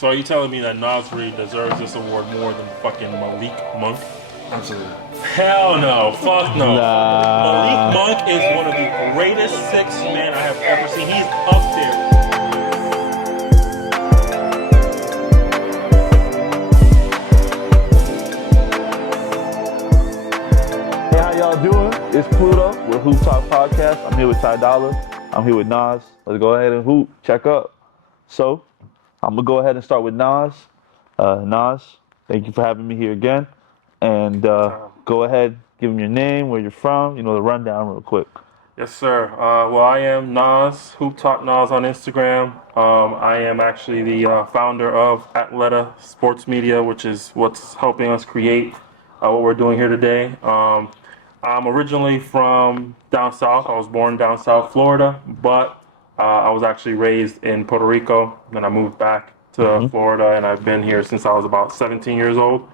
So are you telling me that Nasri deserves this award more than fucking Malik Monk? Absolutely. Hell no. Fuck no. Nah. Malik Monk is one of the greatest six men I have ever seen. He's up there. Hey, how y'all doing? It's Pluto. We're HoopTalk Podcast. I'm here with TyDolla. I'm here with Nas. Let's go ahead and hoop. Check up. So, I'm going to go ahead and start with Nas. Nas, thank you for having me here again. And go ahead, give him your name, where you're from, the rundown real quick. Yes, sir. Well, I am Nas, HoopTalk Nas on Instagram. I am actually the founder of Atleta Sports Media, which is what's helping us create what we're doing here today. I'm originally from down south. I was born down south Florida, but I was actually raised in Puerto Rico. Then I moved back to Florida, and I've been here since I was about 17 years old.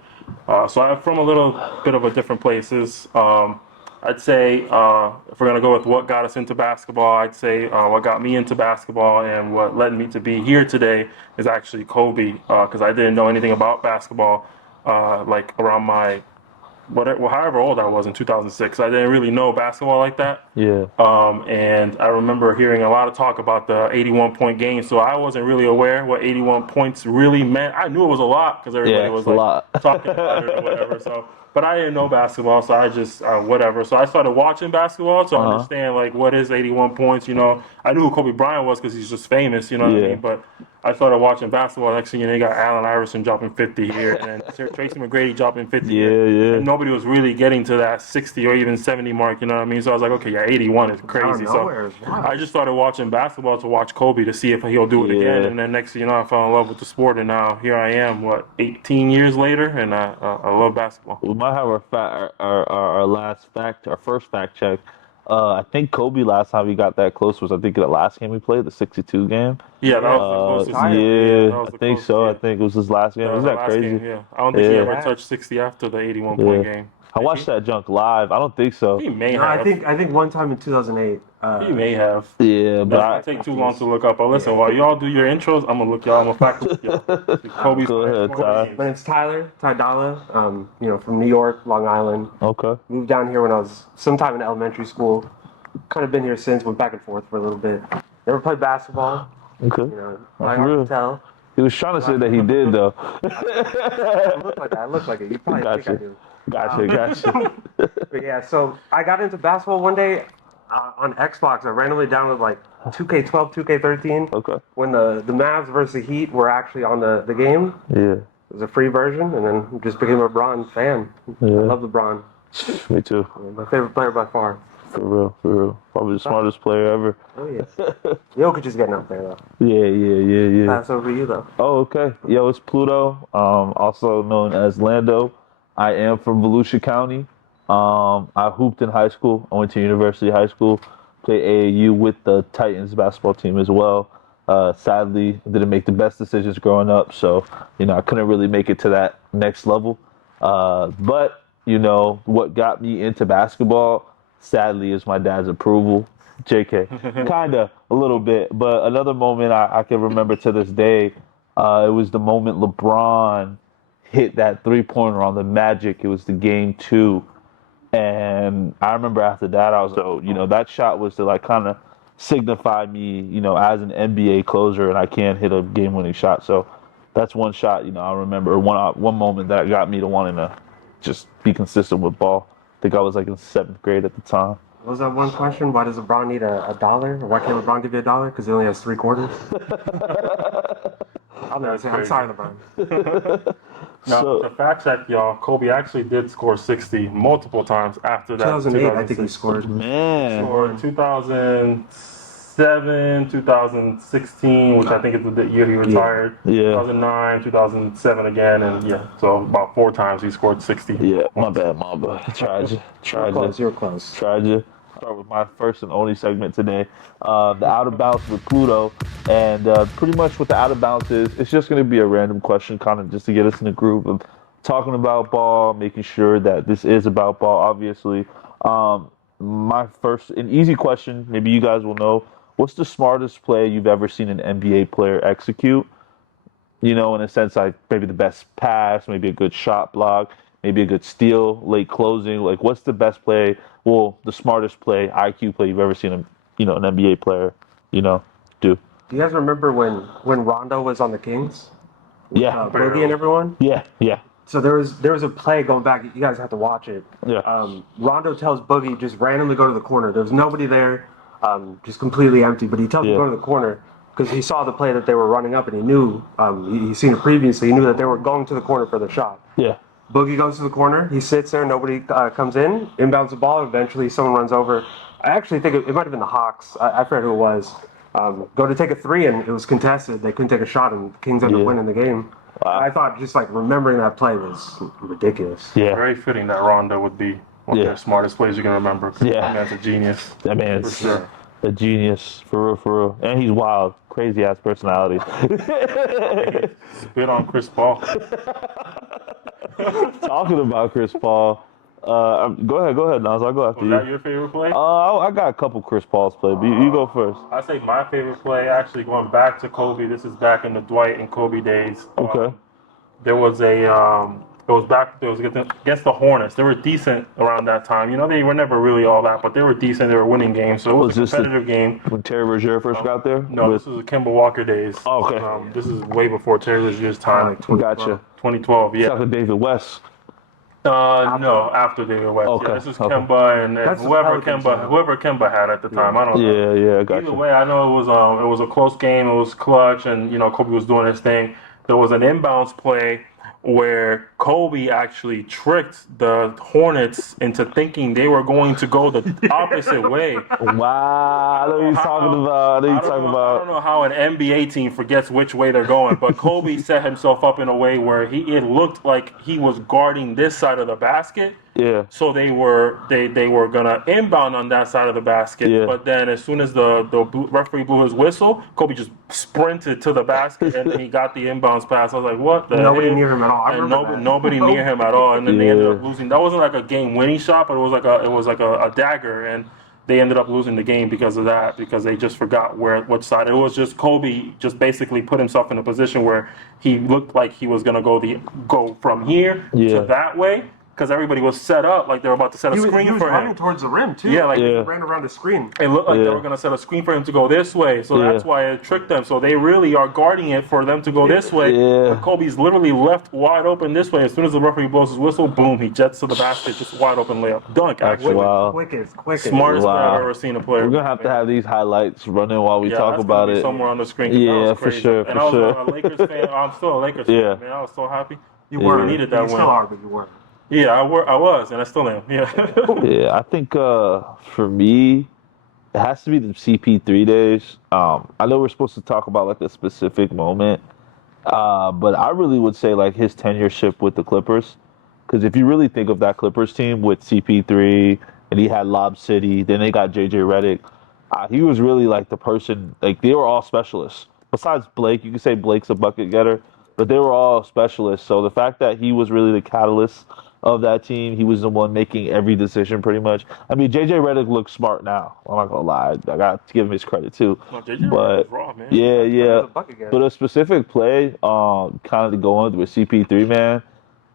So I'm from a little bit of a different places. I'd say if we're going to go with what got us into basketball, I'd say what got me into basketball and what led me to be here today is actually Kobe, because I didn't know anything about basketball like around my however old I was in 2006. I didn't really know basketball like that. Yeah. And I remember hearing a lot of talk about the 81-point game, so I wasn't really aware what 81 points really meant. I knew it was a lot because everybody was like talking about it or whatever. So, but I didn't know basketball, so I just whatever. So I started watching basketball to understand like what is 81 points. I knew who Kobe Bryant was because he's just famous. You know what I mean? But I started watching basketball. Next thing you know, you got Allen Iverson dropping 50 here, and then Tracy McGrady dropping 50 here. Yeah. And nobody was really getting to that 60 or even 70 mark, you know what I mean? So I was like, okay, 81 is crazy. So I just started watching basketball to watch Kobe to see if he'll do it again. And then next thing you know, I fell in love with the sport, and now here I am, 18 years later, and I love basketball. We might have our first fact check. I think Kobe last time we got that close was the last game we played, the 62 game. Yeah, that was the closest. I think so. Yeah. I think it was his last game. Was that crazy? Game, I don't think he ever touched 60 after the 81-point game. I watched that junk live. I don't think so. He may have. I think one time in 2008. He may have. Yeah, but it take too long to look up. But listen, while y'all do your intros, I'm gonna look y'all. I'm gonna fact check y'all. Kobe's Go ahead, Ty. My name's TyDolla. From New York, Long Island. Okay. Moved down here when I was sometime in elementary school. Kind of been here since. Went back and forth for a little bit. Never played basketball. Okay. I can tell. He was trying to say that he did though. I look like it. You probably think I do. Gotcha. But yeah, so I got into basketball one day on Xbox. I randomly downloaded like 2K12, 2K13. Okay. When the Mavs versus the Heat were actually on the game. Yeah. It was a free version, and then just became a LeBron fan. Yeah. I love LeBron. Me too. My favorite player by far. For real. Probably the smartest player ever. Oh yeah. Jokic is getting up there though. Yeah. That's over you though. Oh, okay. Yo, it's Pluto, also known as Lando. I am from Volusia County. I hooped in high school. I went to University High School, played AAU with the Titans basketball team as well. Sadly, I didn't make the best decisions growing up, so, I couldn't really make it to that next level. But, what got me into basketball, sadly, is my dad's approval. JK. Kinda, a little bit. But another moment I can remember to this day, it was the moment LeBron hit that three-pointer on the Magic. It was the game 2. And I remember after that, I was so, that shot was to kind of signify me, as an NBA closer, and I can't hit a game-winning shot. So that's one shot, I remember one moment that got me to wanting to just be consistent with ball. I think I was in 7th grade at the time. What was that one question? Why does LeBron need a dollar? Or why can't LeBron give you $1? Because he only has 3 quarters? I'll never say, I'm sorry, LeBron. Now, to fact check, y'all, Kobe actually did score 60 multiple times after that. 2008, I think he scored. Man. He scored 2007, 2016, which I think is the year he retired. Yeah. 2009, 2007 again, and so about 4 times he scored 60. Yeah, my bad. Tragic. You're close. Tragic. Start with my first and only segment today, the Out of Bounds with Pluto, and pretty much what the Out of Bounds is, it's just going to be a random question, kind of just to get us in the groove of talking about ball, making sure that this is about ball, obviously. My first, an easy question, maybe you guys will know, what's the smartest play you've ever seen an NBA player execute? You know, in a sense, like maybe the best pass, maybe a good shot block, maybe a good steal, late closing. Like, what's the best play? Well, the smartest play, IQ play you've ever seen an NBA player, do. Do you guys remember when Rondo was on the Kings with Yeah, Boogie and everyone? yeah. So there was a play going back. You guys have to watch it. Yeah. Rondo tells Boogie just randomly go to the corner. There was nobody there, just completely empty. But he tells him to go to the corner because he saw the play that they were running up, and he knew he's seen it previously. He knew that they were going to the corner for the shot. Yeah. Boogie goes to the corner. He sits there. Nobody comes in. Inbounds the ball. Eventually, someone runs over. I actually think it might have been the Hawks. I forget who it was. Go to take a three, and it was contested. They couldn't take a shot, and the Kings ended up winning the game. Wow. I thought just like remembering that play was ridiculous. Yeah. Very fitting that Rondo would be one of the smartest plays you can remember. Yeah. That man's a genius. That man's For sure. a genius, for real. And he's wild. Crazy ass personality. Spit on Chris Paul. Talking about Chris Paul. Go ahead, Nas. I'll go after Was you. that your favorite play? I got a couple Chris Paul's play, but you go first. I say my favorite play, actually going back to Kobe. This is back in the Dwight and Kobe days. Okay. There was against the Hornets. They were decent around that time. You know, they were never really all that, but they were decent. They were winning games, so it was a this competitive game. When Terry Rozier first got there? No, this was the Kemba Walker days. Oh, okay. This is way before Terry Rozier's time. Gotcha. 2012, yeah. Shout out to David West. No, after David West. Okay, Yeah, this is okay. Kemba and That's the whoever Pelicans, Kemba had at the time. I don't know. Yeah, gotcha. Either way, I know it was a close game. It was clutch, and Kobe was doing his thing. There was an inbounds play where Kobe actually tricked the Hornets into thinking they were going to go the opposite way. Wow, I know what you're talking about. I don't know how an NBA team forgets which way they're going, but Kobe set himself up in a way where it looked like he was guarding this side of the basket. Yeah. So they were gonna inbound on that side of the basket, Yeah. but then as soon as the referee blew his whistle, Kobe just sprinted to the basket and then he got the inbounds pass. I was like, what? Nobody near him at all. I remember that. Nobody near him at all, and then they ended up losing. That wasn't like a game-winning shot, but it was like a dagger, and they ended up losing the game because of that, because they just forgot which side. It was just Kobe just basically put himself in a position where he looked like he was gonna go from here to that way. Because everybody was set up like they were about to set a screen he was for running him. towards the rim too. Yeah, like He ran around the screen. it looked like they were going to set a screen for him to go this way. So that's why it tricked them. So they really are guarding it for them to go this way. Yeah. But Kobe's literally left wide open this way. As soon as the referee blows his whistle, boom, he jets to the basket, just wide open layup. Dunk, actually. Wow. Quickest. Smartest player Wow. I've ever seen a player. We're going to have these highlights running while we Yeah, talk that's about gonna be it. somewhere on the screen. 'Cause that Yeah, was for crazy. sure, And for I was sure. a Lakers fan. I'm still a Lakers Yeah. fan, man. I was so happy. You were. We needed that You win. still are, but you were. Yeah, I was, and I still am. Yeah. Yeah, I think for me, it has to be the CP3 days. I know we're supposed to talk about like a specific moment, but I really would say like his tenureship with the Clippers. Because if you really think of that Clippers team with CP3, and he had Lob City, then they got JJ Redick, he was really like the person, like they were all specialists. Besides Blake, you could say Blake's a bucket getter, but they were all specialists. So the fact that he was really the catalyst of that team, he was the one making every decision pretty much. I mean, JJ Redick looks smart now. I'm not gonna lie, I got to give him his credit too. No, JJ But was raw, man. yeah. a bucket getter. But a specific play, kind of to go on with CP3, man.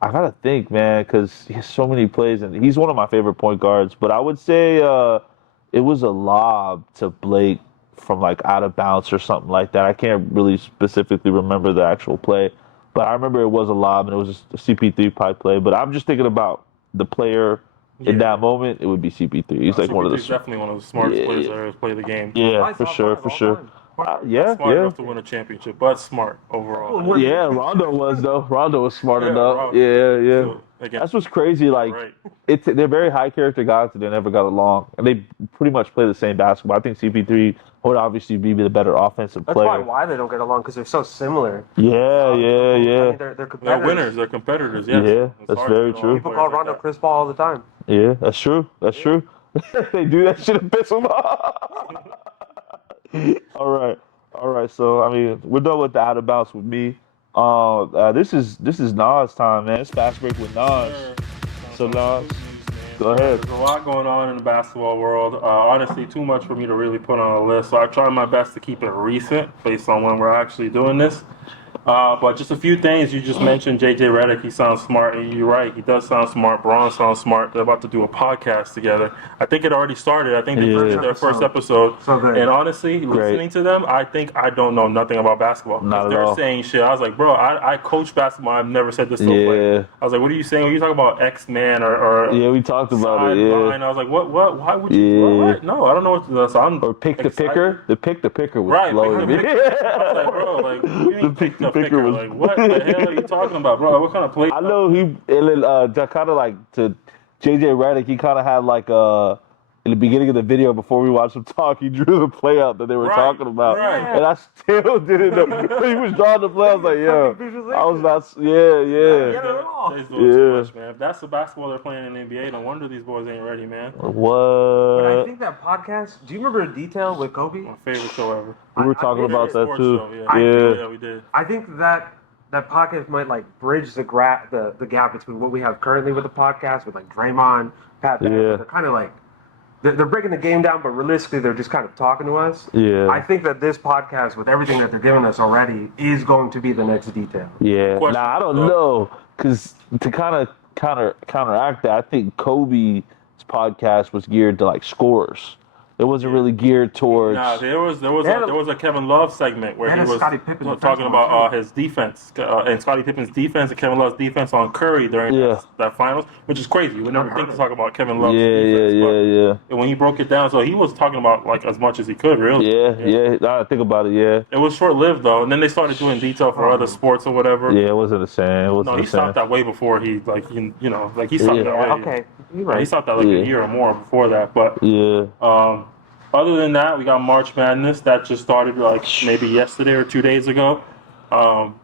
I gotta think, man, because he has so many plays, and he's one of my favorite point guards. But I would say it was a lob to Blake from like out of bounds or something like that. I can't really specifically remember the actual play, but I remember it was a lob and it was just a CP3 pipe play. But I'm just thinking about the player in that moment. It would be CP3. He's like one of the definitely one of the smartest players that ever played the game. yeah, for sure. Yeah, Smart enough to win a championship, but smart overall. Yeah, Rondo was though. Rondo was smart Yeah, enough. Rondo. Yeah. So, again, That's what's crazy. Like, right. they're very high character guys, but they never got along, and they pretty much play the same basketball. I think CP3 would obviously be the better offensive That's player. probably why they don't get along, because they're so similar. Yeah. I mean, they're They're competitors. winners. They're competitors. Yes. Yeah, It's that's hard to very get true. along People with call players like Rondo that. Chris Chris Paul all the time. Yeah, that's true. They do that shit and piss them off. All right. So I mean, we're done with the out of bounds with me. This is Nas time, man. It's fast break with Nas. So Nas, go ahead. There's a lot going on in the basketball world. Honestly, too much for me to really put on a list. So I try my best to keep it recent based on when we're actually doing this. But just a few things. You just mentioned JJ Redick. He sounds smart, and you're right. He does sound smart. Braun sounds smart. They're about to do a podcast together. I think it already started. I think they did their first episode. So good. And honestly, listening to them, I think I don't know nothing about basketball. Not at they're all. saying shit. I was like, bro, I coach basketball. I've never said this to a player. I was like, what are you saying? When you talk about X-Man or Yeah, we talked about it. Yeah. line, I was like, what? Why would you? What? No, I don't know what to do. So I'm Or pick the excited. picker. The pick the picker was Right, blowing me. I was like, bro, like, you ain't pick the picker. was- Like, what the hell are you talking about, bro? What kind of play? I know he kind of like to JJ Redick. He kind of had like in the beginning of the video before we watched him talk, he drew the play out that they were talking about, and I still didn't know when he was drawing the play. I was like, yo, I was not, They're doing too much, man. If that's the basketball they're playing in the NBA, no wonder these boys ain't ready, man. But I What? think that podcast. Do you remember Detail with Kobe? My favorite show ever. We were talking about that Sports too. show, Yeah. Yeah, we did. I think that podcast might like bridge the gap between what we have currently with the podcast with like Draymond, Pat Bev. Yeah. They're kind of like they're breaking the game down, but realistically they're just kind of talking to us. Yeah. I think that this podcast, with everything that they're giving us already, is going to be the next Detail. Yeah. Question, Now I don't though. know, because to kind of counteract that, I think Kobe's podcast was geared to like scores. It wasn't really geared towards. Nah, there was had a Kevin Love segment where they he had a was Scottie Pippen talking defense about too. his defense and Scottie Pippen's defense and Kevin Love's defense on Curry during that finals, which is crazy. You would never think to talk about Kevin Love's defense. Yeah. And when he broke it down, so he was talking about like as much as he could, really. Yeah. Now I think about it. Yeah. It was short lived though, and then they started doing detail for other sports or whatever. Yeah, it wasn't the same. It wasn't No, the he same. stopped that way before he he stopped that way. Okay, you're He right. stopped that like a year or more before that, but Yeah. other than that, we got March Madness that just started like maybe yesterday or 2 days ago.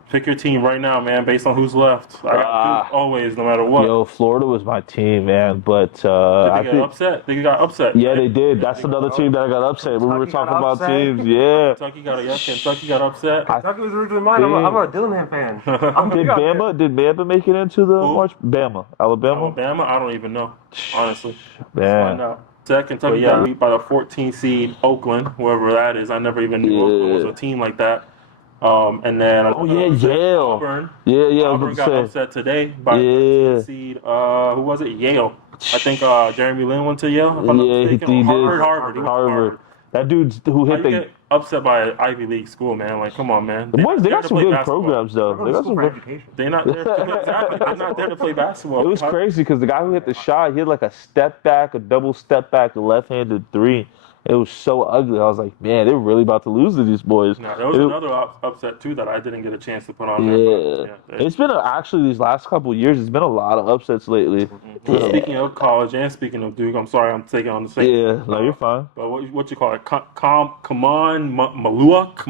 Pick your team right now, man, based on who's left. I got Duke always, no matter what. Yo, Florida was my team, man, but Did I they get think. upset? They got upset. Yeah, right? they did. That's another team that got upset. We were Kentucky got talking about upset. teams. Yeah. Kentucky got upset. Kentucky was originally mine. I'm a Dillingham fan. Did Bama make it into the March? Bama, Alabama. Alabama, I don't even know, honestly. Man. Find out. Kentucky got beat by the 14 seed Oakland, whoever that is. I never even knew Oakland was a team like that. And then Yale. Auburn. Yeah, I was Auburn about got to say. upset today by the 13 seed. Who was it? Yale. I think Jeremy Lin went to Yale. If I'm not mistaken. he did. Harvard. He went to Harvard. That dude who How hit you the. get upset by an Ivy League school, man? Like, come on, man. The boys, they got to some play good basketball. programs though. They got some good. education. They're not there. Exactly. They're not there to play basketball. It was crazy because the guy who hit the shot, he had like a step back, a double step back, a left-handed three. It was so ugly. I was like, man, they're really about to lose to these boys. No, there was another upset too that I didn't get a chance to put on Yeah, there. But, it's been actually these last couple of years. It's been a lot of upsets lately. Speaking of college and speaking of Duke, I'm sorry I'm taking on the same. Yeah, no, you're fine. But what you call it? Kaman Maluak,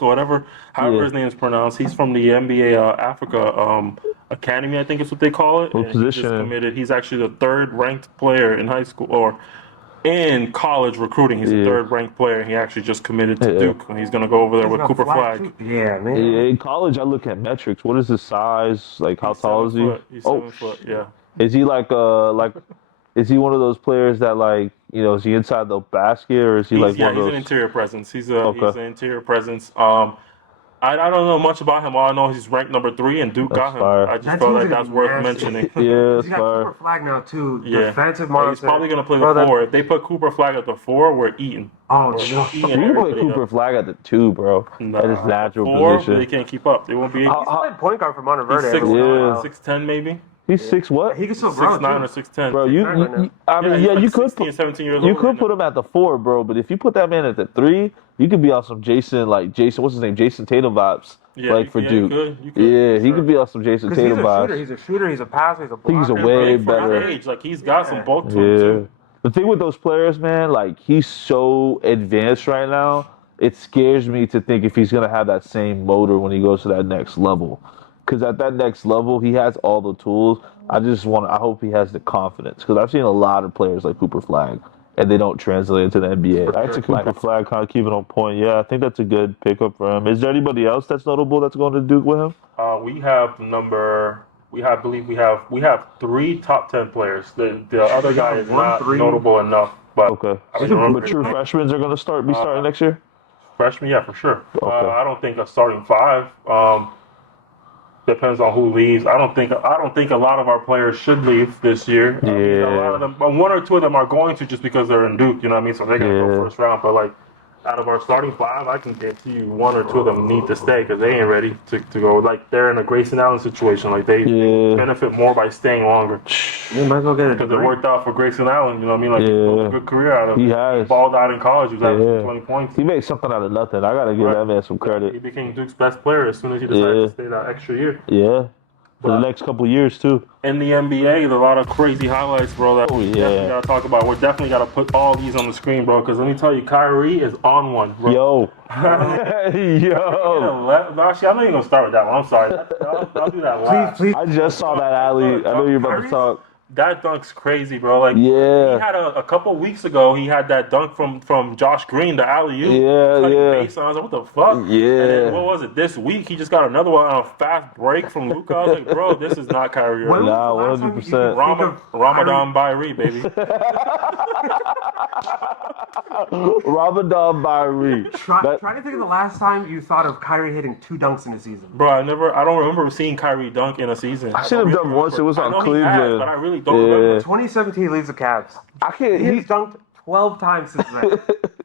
or whatever, however his name is pronounced. He's from the NBA Africa Academy, I think is what they call it. What And position? He just committed. He's actually the third ranked player in high school or in college recruiting. He's the third ranked player, and he actually just committed to Duke, and he's going to go over there with Cooper Flag. Yeah, man. Yeah, in college, I look at metrics. What is his size? Like, how tall is he? He's 7 foot, yeah. Is he is he one of those players that is he inside the basket or is he He's one of an those? interior presence. He's an interior presence. I don't know much about him. All I know he's ranked number 3, and Duke got him. fire. I just That felt team's like that's gonna be worth nasty. mentioning. Yeah, He's that's got fire. Cooper Flag now too. Yeah. Defensive Yeah, monster. he's probably going to play Bro, the that- 4. If they put Cooper Flag at the 4, we're eating. Oh, We're no. eating You can play everybody Cooper up. Flag at the 2, bro. At his natural 4, position. they can't keep up. They won't be able He's playing point guard for Monteverde. He's every once in a while. 6'10", maybe. He's 6 what? He can still grow 6'9" too. or 6'10". Bro, he's you like could 16, 17 years you old could right put now. him at the 4, bro. But if you put that man at the 3, you could be on some Jason, what's his name, Jason Tatum vibes, for Duke. You could, Yeah, he sure. could be on some Jason Because he's Tatum a vibes. shooter. He's a shooter. He's a passer. He's a think he's a blocker. way For better. his age, like he's got some bulk to him Yeah. too. The thing with those players, man, like he's so advanced right now. It scares me to think if he's gonna have that same motor when he goes to that next level. Because at that next level, he has all the tools. I hope he has the confidence. Because I've seen a lot of players like Cooper Flag, and they don't translate into the NBA. That's a Cooper Flag kind of keep it on point. Yeah, I think that's a good pickup for him. Is there anybody else that's notable that's going to Duke with him? We have 3 top 10 players. The other guy is not notable enough. But Okay. I don't remember But true his name. freshmen are going to be starting next year? Freshman, yeah, for sure. Okay. I don't think a starting 5. Depends on who leaves. I don't think a lot of our players should leave this year. I mean, a lot of them, one or two of them are going to just because they're in Duke. You know what I mean? So they're gonna go first round. But like, out of our starting five, I can guarantee you one or two of them need to stay because they ain't ready to go. Like they're in a Grayson Allen situation. Like they benefit more by staying longer. You might as well get it because it worked out for Grayson Allen. You know what I mean? Like he built a good career out of it. He has. He balled out in college. He was averaging 20 points. He made something out of nothing. I gotta give that man some credit. He became Duke's best player as soon as he decided to stay that extra year. Yeah. For the next couple of years too. In the NBA, there's a lot of crazy highlights, bro. That we definitely gotta talk about. We're definitely gotta put all these on the screen, bro. Because let me tell you, Kyrie is on one, bro. Yo. Actually, I know you're gonna start with that one. I'm sorry. I'll do that last. Please. I just saw that alley. I know you're about to talk. That dunk's crazy, bro. Like, he had a couple weeks ago, he had that dunk from Josh Green, the alley-oop. Base on. I was like, what the fuck? And then, what was it? This week, he just got another one on a fast break from Luka. I was like, bro, this is not Kyrie. Nah, 100%. Ramadan Bairi, baby. Ramadan Bairi. Try to think of the last time you thought of Kyrie hitting 2 dunks in a season. Bro, I don't remember seeing Kyrie dunk in a season. I should have done once. It was on Cleveland. But I really don't remember. 2017 leaves the Cavs. He's dunked 12 times since then.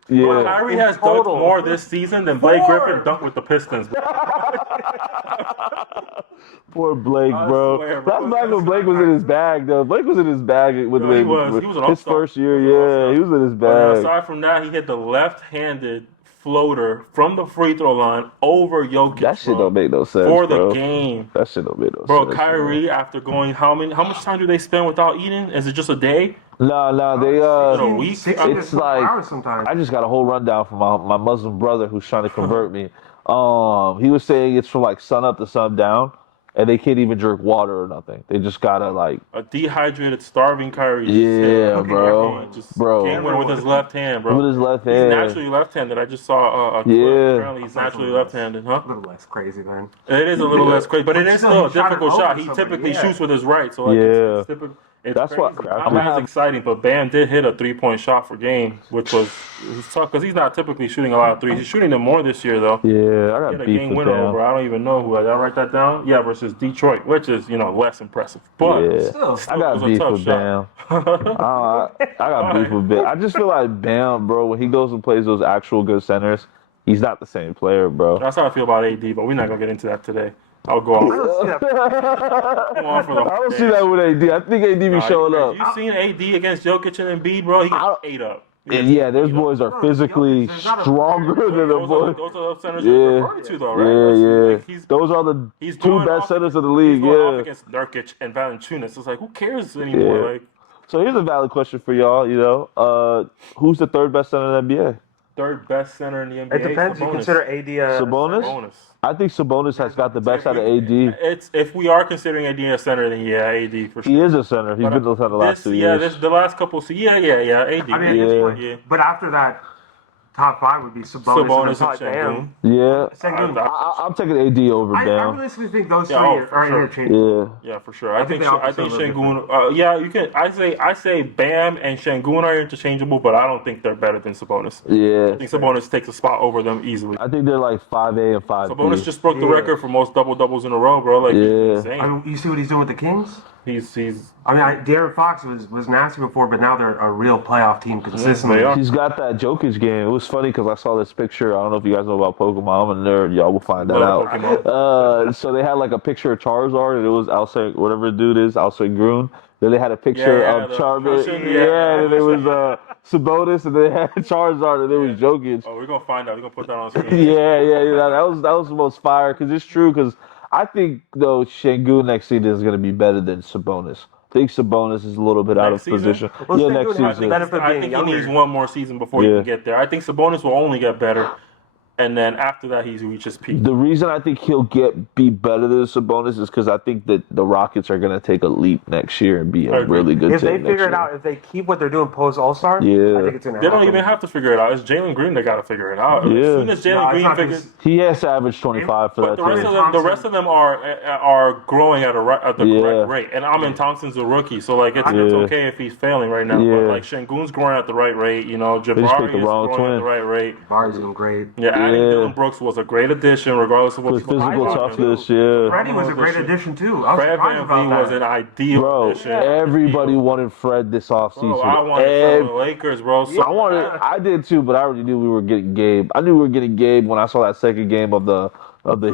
Bro, Kyrie has dunked more this season than Blake Griffin dunked with the Pistons. Poor Blake, bro. That's back when Blake was in his bag, though. Blake was in his bag with he was his first year. Yeah, he was in his bag. Aside from that, he hit the left-handed floater from the free throw line over Jokic. That shit don't make no sense, for the game. That shit don't make no sense. Bro, Kyrie, after going how much time do they spend without eating? Is it just a day? No, they a week? It's like hours sometimes. I just got a whole rundown from my Muslim brother who's trying to convert me. He was saying it's from like sun up to sun down. And they can't even drink water or nothing. They just gotta like a dehydrated, starving Kyrie. Bro. Can't win with his left hand, bro. With his left hand. He's naturally left-handed. I just saw a clip. Apparently, he's naturally left-handed, huh? A little less crazy, man. It is a little less crazy, but it is still a difficult shot. He typically shoots with his right, so like it's typical. That's crazy. What I'm not as exciting, but Bam did hit a 3-point shot for game, which was tough because he's not typically shooting a lot of threes. He's shooting them more this year, though. Yeah, I got a game winner over. I don't even know who. Did I write that down? Yeah, versus Detroit, which is less impressive. But still I got beef with Bam. I got beef with Bam. I just feel like Bam, bro, when he goes and plays those actual good centers, he's not the same player, bro. That's how I feel about AD, but we're not gonna get into that today. I'll go on. I don't see that with AD. I think AD be showing up. You seen AD against Jokic and Embiid, bro? He got ate up. Yeah, those boys are physically stronger than the boys. Those are the centers you're referring to, though, right? Yeah. Those are the two best centers of the league. He's going off against Nurkic and Valanciunas. It's like, who cares anymore? Yeah. Like, so here's a valid question for y'all. Who's the third best center in the NBA? Third best center in the NBA. It depends. You consider AD Sabonis? I think Sabonis has got the best out of AD. If we are considering AD a center, then AD for sure. He is a center. He's been the center the last 2 years. The last couple. So AD. I mean, but after that, top 5 would be Sabonis and Bam. Yeah, I'm taking AD over Bam. I realistically think those 3 are interchangeable. Yeah, for sure. I think Şengün. You can. I say Bam and Şengün are interchangeable, but I don't think they're better than Sabonis. Yeah, I think Sabonis takes a spot over them easily. I think they're like 5A and 5B. Sabonis just broke the record for most double-doubles in a row, bro. Like, he's insane. I mean, you see what he's doing with the Kings? He's. I mean, De'Aaron Fox was nasty before, but now they're a real playoff team consistently. He's got that Jokic game. It was funny because I saw this picture. I don't know if you guys know about Pokemon. I'm a nerd. Y'all will find that out. So they had like a picture of Charizard, and it was Alceg, whatever the dude is, Alceg. Then they had a picture of Charmander. And it was Sabonis, and they had Charizard, and it was Jokic. Oh, we're gonna find out. We're gonna put that on screen. That was the most fire because it's true. Because I think though Şengün next season is gonna be better than Sabonis. I think Sabonis is a little bit out of position. Well, next season. I think he needs one more season before he can get there. I think Sabonis will only get better. And then after that, he reaches peak. The reason I think he'll be better than Sabonis is because I think that the Rockets are going to take a leap next year and be a really good team. If they figure it out, if they keep what they're doing post All-Star, I think it's going to happen. They don't even have to figure it out. It's Jalen Green that got to figure it out. As soon as Jalen Green figures, he has to average 25 for that team. The rest of them are growing at the correct rate. And Amin Thompson's a rookie, so like it's okay if he's failing right now. But like Şengün's growing at the right rate. Jabari is growing at the right rate. Jabari's doing great. Yeah. adding Dylan Brooks was a great addition, regardless of what His people physical thought of him. toughness, yeah. Freddie was a great addition too. I was Fred surprised about VanVleet that. was an ideal Bro, addition. everybody wanted Fred this offseason. Bro, I wanted Fred with the Lakers, bro. So I did too, but I already knew we were getting Gabe. I knew we were getting Gabe when I saw that second game of the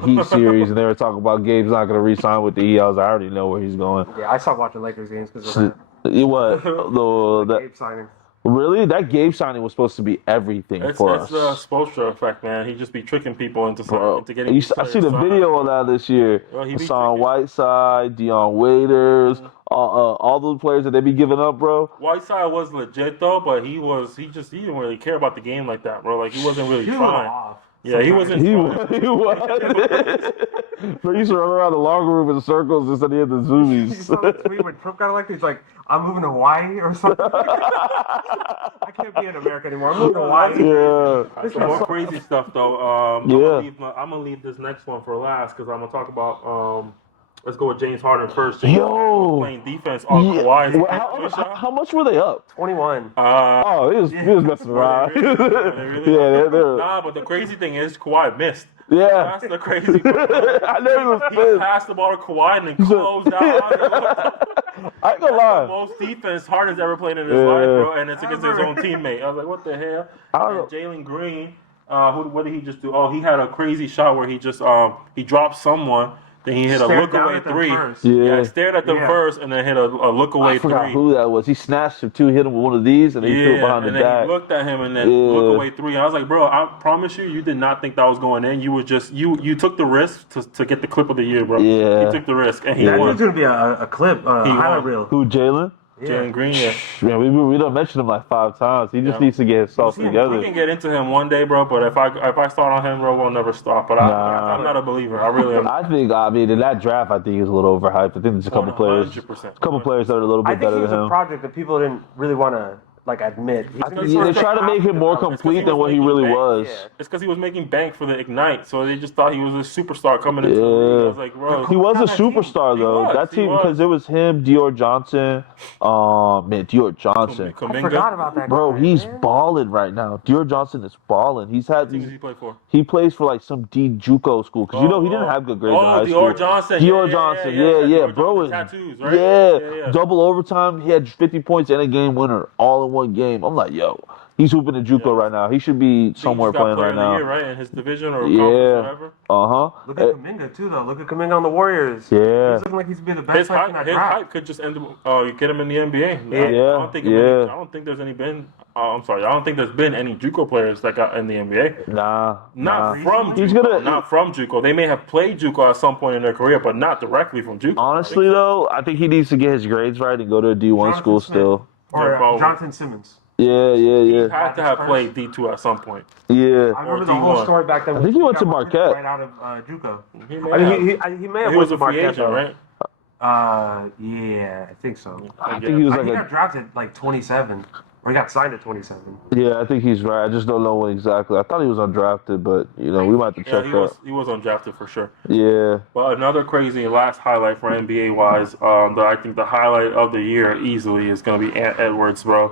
Heat series, and they were talking about Gabe's not going to re-sign with the Heat. I was like, I already know where he's going. Yeah, I stopped watching Lakers games because of What? the Gabe signing. Really? That Gabe signing was supposed to be everything for us. It's the Spoelstra effect, man. He just be tricking people into getting. I see the video on that this year. Well, he be Hassan tricking. Whiteside, Dion Waiters, all those players that they be giving up, bro. Whiteside was legit though, but he didn't really care about the game like that, bro. Like he wasn't really He was a little trying. off. Yeah, he wasn't. He trying. was. But he used to run around the locker room in circles instead of the You zoomies. saw the tweet when Trump got elected. He's like, "I'm moving to Hawaii or something." I can't be in America anymore. I'm moving to Hawaii. Yeah. Some more crazy stuff though. Yeah. I'm gonna leave this next one for last because I'm gonna talk about. Let's go with James Harden first. James Yo. playing defense on Kawhi. Well, how much were they up? 21. Oh, he was messing around. They're Nah, but the crazy thing is Kawhi missed. yeah. That's the crazy part. I know he was He pissed. passed the ball to Kawhi and then closed out. I ain't gonna lie. Most defense Harden's ever played in his life, bro, and it's against his own teammate. I was like, what the hell? And Jalen Green, what did he just do? Oh, he had a crazy shot where he just he dropped someone. Then he hit a Stared look down away at them three. first. Yeah, stared at them Yeah. first and then hit a look away I forgot three. who that was. He snatched him too, hit him with one of these, and he threw it behind and the then back. he looked at him and then look away three. I was like, bro, I promise you did not think that was going in. You were just you took the risk to get the clip of the year, bro. Yeah. He took the risk and he That won. dude's gonna be a clip, highlight won. reel. Who, Jalen? Jalen Green, yeah. Man, we done mentioned him like 5 times. He just needs to get himself together. We can get into him one day, bro. But if I start on him, bro, we'll never stop. But I'm not a believer. I really am. I mean, in that draft, I think he was a little overhyped. I think there's a couple players, 100%. players that are a little I bit think better he was than a him. project that people didn't really want to admit. They try to make him more complete than what he really was. It's because he was making bank for the Ignite, so they just thought he was a superstar coming into the league. I was like, bro. He was a superstar though. was, That he team, was. because it was him, Dior Johnson. Dior Johnson. I Kuminga. forgot about that. Bro, guy, he's man. balling right now. Dior Johnson is balling. He's had. Who does he play for? He plays for like some D JUCO school because he didn't have good grades in high school. Dior Johnson. Dior Johnson, yeah, bro. Tattoos, right? Yeah, double overtime. He had 50 points and a game winner all in one game. I'm like, yo, he's hooping in JUCO right now. He should be somewhere playing right now. Year, right? In his division or conference, whatever. Look at Kuminga too, though. Look at Kuminga on the Warriors. Yeah. He's looking like he's been the best His player in that hype draft. could just end. You get him in the NBA. Yeah. I don't think there's any been. I'm sorry. I don't think there's been any JUCO players that got in the NBA. Nah. From He's JUCO. Not from JUCO. They may have played JUCO at some point in their career, but not directly from JUCO. Honestly, though, I think he needs to get his grades right and go to a D1 school Smith. still. Or probably. Jonathan Simmons. Yeah. He had to have played D2 at some point. Yeah. I remember the whole D1. story back then. I think he went to got Marquette. Right out of JUCO. He He may have He was went to a free Marquette, agent, though. right? Yeah, I think so. I think he was He like got drafted like 27, or he got signed at 27. Yeah, I think he's right. I just don't know when exactly. I thought he was undrafted, but we might have to check that. He was undrafted for sure. Yeah. But another crazy last highlight for NBA wise, I think the highlight of the year easily is going to be Ant Edwards, bro.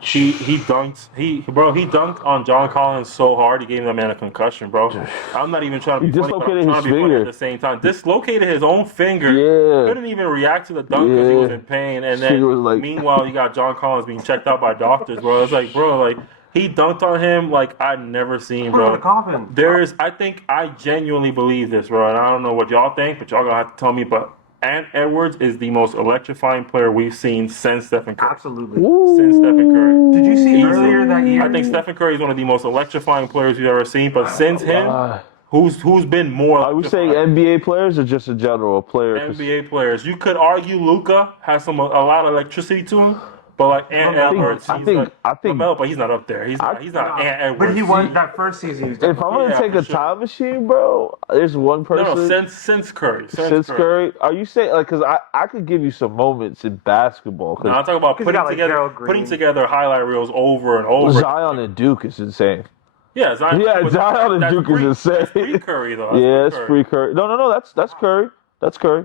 He dunked on John Collins so hard he gave that man a concussion, bro. I'm not even trying to be funny, but I'm dislocated trying his to be funny finger. at the same time. Dislocated his own finger. Yeah. Couldn't even react to the dunk because he was in pain. And then was like- meanwhile, you got John Collins being checked out by doctors, bro. It's like, bro, like he dunked on him like I'd never seen, Put him in bro. the coffin. I genuinely believe this, bro, and I don't know what y'all think, but y'all gonna have to tell me. But Ant Edwards is the most electrifying player we've seen since Stephen Curry. Absolutely. Since Stephen Curry. Did you see earlier that year? I think Stephen Curry is one of the most electrifying players we've ever seen. But since him, who's been more? Are we saying NBA players or just in general players? NBA players. You could argue Luka has a lot of electricity to him. But like Ant Edwards, I think but he's not up there. He's not Ant Edwards. But he won that first season. He was if I'm gonna take a time machine, bro, there's one person. No, since Curry. Since Curry, are you saying like? Because I could give you some moments in basketball. No, I'm talking about putting together highlight reels over and over. Zion and Duke is insane. Yeah, Zion and Duke is insane. That's pre-Curry though. Yeah, it's pre-Curry. No, that's Curry. That's Curry.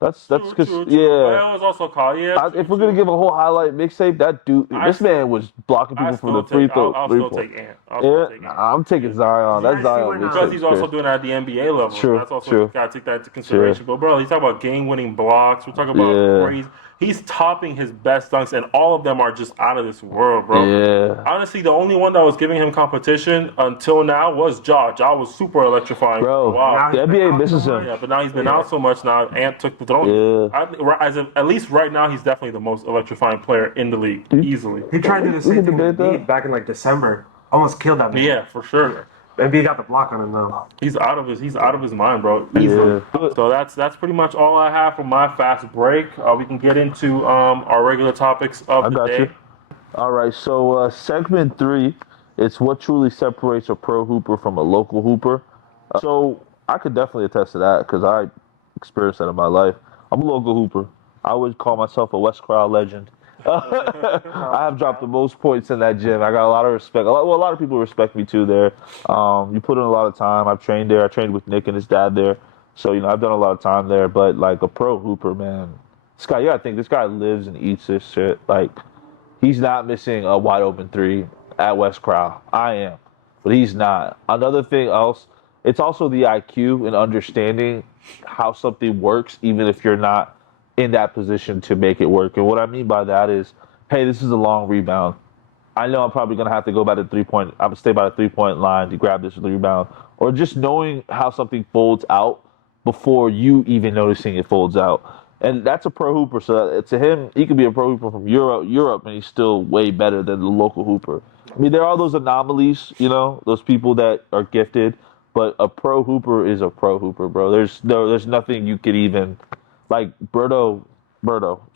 That's because True. But yeah. that was also called. Yeah. If we're gonna give a whole highlight mixtape, that dude, this man was blocking people from the free throw. I'll still take Ant. I'm taking Zion. That guys see Zion when, mixtape. Because he's also crazy. doing it at the NBA level. True, That's also true. got to take that into consideration. But bro, he's talking about game-winning blocks. We're talking about Yeah. crazy. He's topping his best dunks, and all of them are just out of this world, bro. Yeah. Honestly, the only one that was giving him competition until now was Ja. Ja was super electrifying. Bro, Wow. the NBA misses him. Yeah, but now he's been out so much. Now Ant took the throne. Yeah. At least right now, he's definitely the most electrifying player in the league, easily. He tried to do the same thing with debate Embiid back in like December. Almost killed that man. Yeah, for sure. Embiid got the block on him though. He's out of his mind, bro. Easily. Yeah. So that's pretty much all I have for my fast break. We can get into our regular topics of the day. You. All right, so segment 3, it's what truly separates a pro hooper from a local hooper. So I could definitely attest to that because I experienced that in my life. I'm a local hooper. I would call myself a West Crowd legend. I have dropped the most points in that gym. I got a lot of respect. A lot of people respect me too there. You put in a lot of time. I've trained there. I trained with Nick and his dad there. So, I've done a lot of time there. But, like, a pro hooper, man, this guy, you got to think, this guy lives and eats this shit. Like, he's not missing a wide open 3 at West Crowd. I am. But he's not. Another thing else, it's also the IQ and understanding how something works, even if you're not in that position to make it work. And what I mean by that is, hey, this is a long rebound. I know I'm probably going to have to go by the 3-point. I'm going to stay by the 3-point line to grab this rebound. Or just knowing how something folds out before you even noticing it folds out. And that's a pro hooper. So to him, he could be a pro hooper from Europe, and he's still way better than the local hooper. I mean, there are those anomalies, those people that are gifted. But a pro hooper is a pro hooper, bro. There's nothing you could even... Like, Berto,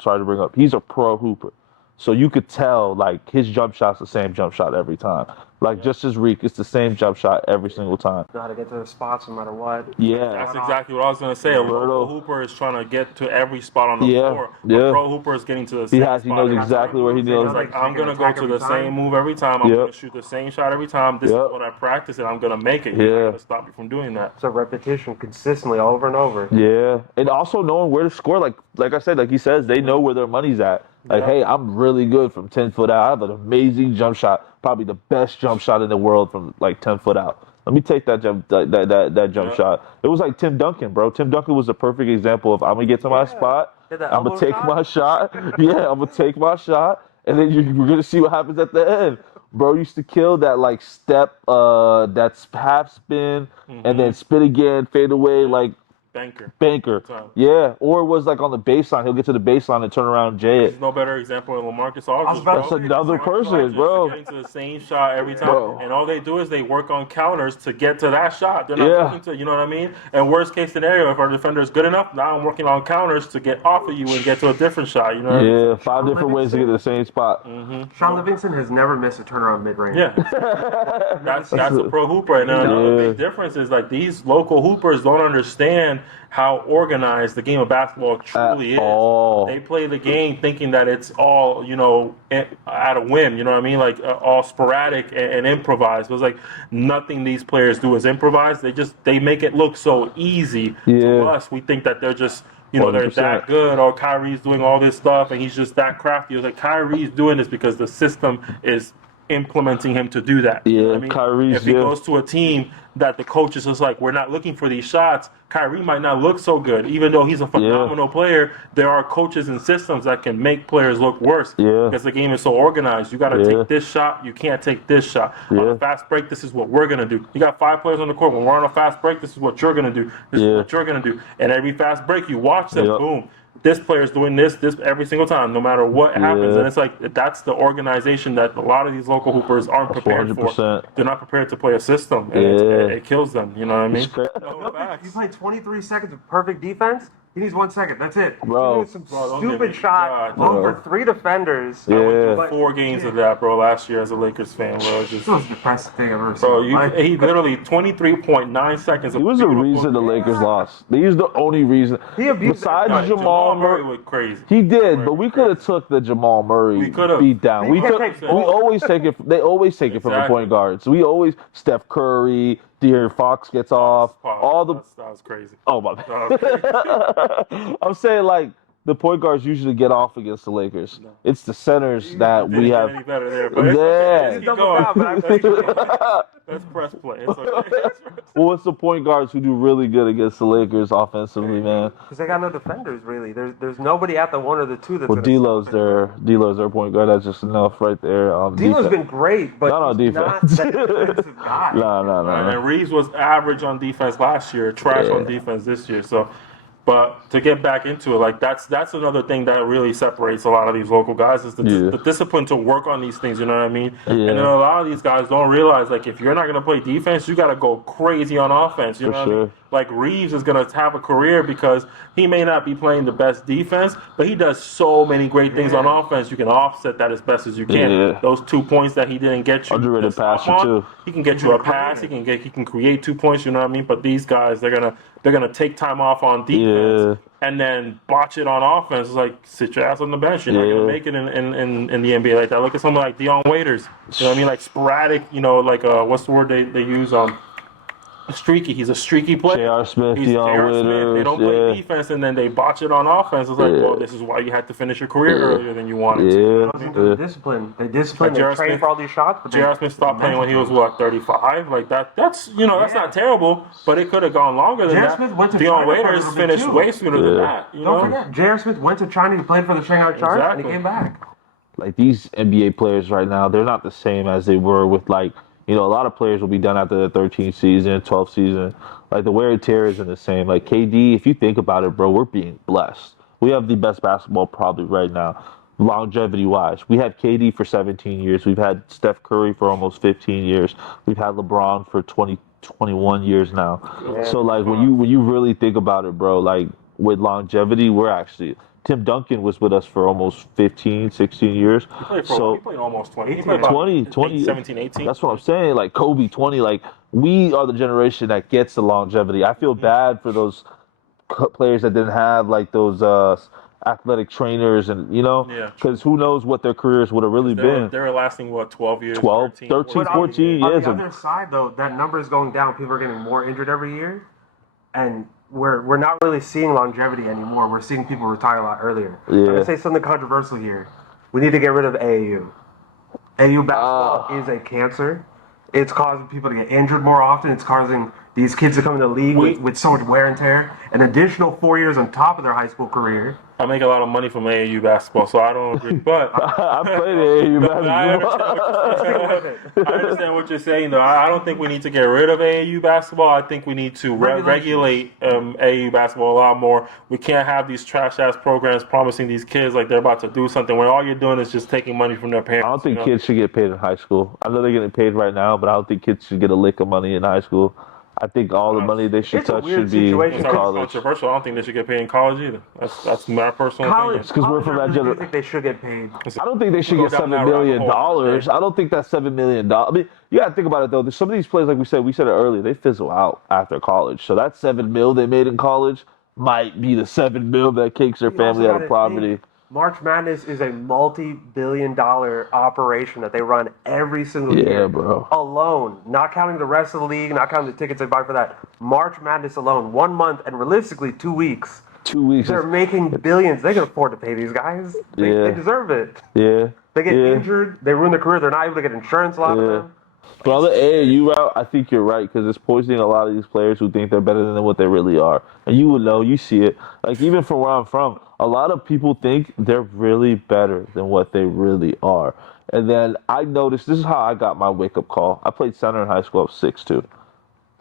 sorry to bring up, he's a pro hooper. So you could tell, like, his jump shot's the same jump shot every time. Like, just as Reek, it's the same jump shot every single time. Know how to get to the spots no matter what. Yeah. That's exactly what I was going to say. A local hooper is trying to get to every spot on the floor. A pro hooper is getting to the same spot. He knows exactly where he knows. He's like, I'm going to go to the same move every time. I'm going to shoot the same shot every time. This is what I practice, and I'm going to make it. You're not going to stop me from doing that. So repetition consistently over and over. Yeah. And also knowing where to score. Like I said, like he says, they know where their money's at. Like, hey, I'm really good from 10 foot out. I have an amazing jump shot, probably the best jump shot in the world from like 10 foot out. Let me take that jump shot. It was like Tim Duncan, bro. Tim Duncan was a perfect example of I'm gonna get to my spot. I'm gonna take my shot. Yeah, I'm gonna take my shot, and then we're gonna see what happens at the end. Bro used to kill that like step, that's half spin, and then spin again, fade away, like. Banker. Yeah. Or it was like on the baseline. He'll get to the baseline and turn around and jay it. There's no better example than LaMarcus Aldridge. That's another person, bro. Getting to the same shot every time. And all they do is they work on counters to get to that shot. They're not looking to, you know what I mean? And worst case scenario, if our defender is good enough, now I'm working on counters to get off of you and get to a different shot. You know what I mean? Yeah, 5 different ways to get to the same spot. Sean Livingston has never missed a turnaround mid-range. Yeah. that's a pro hooper. And then another big difference is like these local hoopers don't understand how organized the game of basketball truly is. They play the game thinking that it's all, at a whim, you know what I mean? Like all sporadic and improvised. It was like nothing these players do is improvise. They make it look so easy to us. We think that they're just, they're that good, or Kyrie's doing all this stuff and he's just that crafty. It was like Kyrie's doing this because the system is implementing him to do that. Yeah, you know what I mean? Kyrie's, if he goes to a team that the coach is just like, we're not looking for these shots, Kyrie might not look so good. Even though he's a phenomenal player, there are coaches and systems that can make players look worse because the game is so organized. You got to take this shot. You can't take this shot. On a fast break, this is what we're going to do. You got 5 players on the court. When we're on a fast break, this is what you're going to do. This is what you're going to do. And every fast break, you watch them, boom. This player's doing this every single time, no matter what happens. And it's like, that's the organization that a lot of these local hoopers aren't prepared 100%. for. They're not prepared to play a system. And it kills them. You know what I mean? You play 23 seconds of perfect defense. He needs 1 second. That's it. Bro. Some stupid shot over 3 defenders. I went through 4 games of that, bro, last year as a Lakers fan, bro. This was the depressing thing I've ever seen. Bro, he literally 23.9 seconds. It was a reason the Lakers lost. He was the only reason. He abused Besides Jamal Murray went crazy. He did, but we could have took the Jamal Murray beat down. They always take it from the point guards. We always Steph Curry, De'Aaron Fox gets off. All the that was crazy. oh my bad. That was crazy. I'm saying like the point guards usually get off against the Lakers. No. It's the centers that Didn't we get have. any better there, but it's Yeah. okay. Just keep Double going. down, but I appreciate it. Let's press play. It's okay. Well, it's the point guards who do really good against the Lakers offensively, man. Because they got no defenders, really. There's nobody at the one or the two that's Well, gonna D'Lo's stop it. their point guard. That's just enough right there. D'Lo's Defense. been great, but Not on he's defense. not that defensive guy. No. And Reeves was average on defense last year, trash on defense this year. So, but to get back into it, like that's another thing that really separates a lot of these local guys is the discipline to work on these things. You know what I mean? Yeah. And then a lot of these guys don't realize like if you're not gonna play defense, you gotta go crazy on offense. You know what I mean? Like Reeves is gonna have a career because he may not be playing the best defense, but he does so many great things on offense. You can offset that as best as you can. Yeah. Those 2 points that he didn't get you, Underrated this off passer, on, too. he can get you a pass. He can create 2 points. You know what I mean? But these guys, they're gonna take time off on defense and then botch it on offense. It's like sit your ass on the bench. You're not gonna make it in the NBA like that. Look at someone like Dion Waiters. You know what I mean? Like sporadic. You know, like what's the word they use? Streaky. He's a streaky player. J.R. Smith, He's Dion J.R. Smith. Waiters. They don't play defense and then they botch it on offense. It's like, well, this is why you had to finish your career earlier than you wanted to. They discipline. They train for all these shots. But J.R. Smith stopped playing when he was, 35? Like, that's not terrible, but it could have gone longer than J.R. that. Smith went to Dion China for a Waiters little bit, finished too. way sooner than that. You know? Don't forget, J.R. Smith went to China. He played for the Shanghai Sharks, and Exactly. he came back. Like these NBA players right now, they're not the same as they were with like, a lot of players will be done after the 13th season, 12th season. Like the wear and tear isn't the same. Like KD, if you think about it, bro, we're being blessed. We have the best basketball probably right now, longevity-wise. We had KD for 17 years. We've had Steph Curry for almost 15 years. We've had LeBron for 21 years now. Yeah. So like when you really think about it, bro, like with longevity, we're actually Tim Duncan was with us for almost 15, 16 years. He played almost 20. He played 20, 17, 18. That's what I'm saying. Like Kobe, 20. Like we are the generation that gets the longevity. I feel bad for those players that didn't have like those athletic trainers and, because who knows what their careers would have really been. They were lasting, 12 years? 12, 13, 14 years. On the other side, though, that number is going down. People are getting more injured every year. And we're not really seeing longevity anymore. We're seeing people retire a lot earlier. Yeah. I'm going to say something controversial here. We need to get rid of AAU. AAU basketball is a cancer. It's causing people to get injured more often. It's causing these kids to come in the league with so much wear and tear. An additional 4 years on top of their high school career. I make a lot of money from AAU basketball, so I don't agree. But I played AAU I understand what you're saying, though. I don't think we need to get rid of AAU basketball. I think we need to regulate AAU basketball a lot more. We can't have these trash-ass programs promising these kids like they're about to do something when all you're doing is just taking money from their parents. I don't think kids should get paid in high school. I know they're getting paid right now, but I don't think kids should get a lick of money in high school. I think all the money they should touch should be in It's college. controversial. I don't think they should get paid in college either. That's my personal opinion. Because we're from that I generation. think they should get paid. I don't think they should get $7 million. I don't think that's $7 million. I mean, you gotta think about it though. There's some of these players, like we said it earlier, they fizzle out after college. So that $7 million they made in college might be the $7 million that kicks their family out of poverty. March Madness is a multi-billion-dollar operation that they run every single year. Yeah, bro. Alone, not counting the rest of the league, not counting the tickets they buy for that. March Madness alone, 1 month and realistically 2 weeks. 2 weeks. They're making billions. They can afford to pay these guys. They deserve it. Yeah. They get injured. They ruin their career. They're not able to get insurance. A lot of them. But on the AAU route, I think you're right because it's poisoning a lot of these players who think they're better than what they really are. And you would know, you see it. Like even from where I'm from, a lot of people think they're really better than what they really are. And then I noticed, this is how I got my wake-up call. I played center in high school. I was 6'2".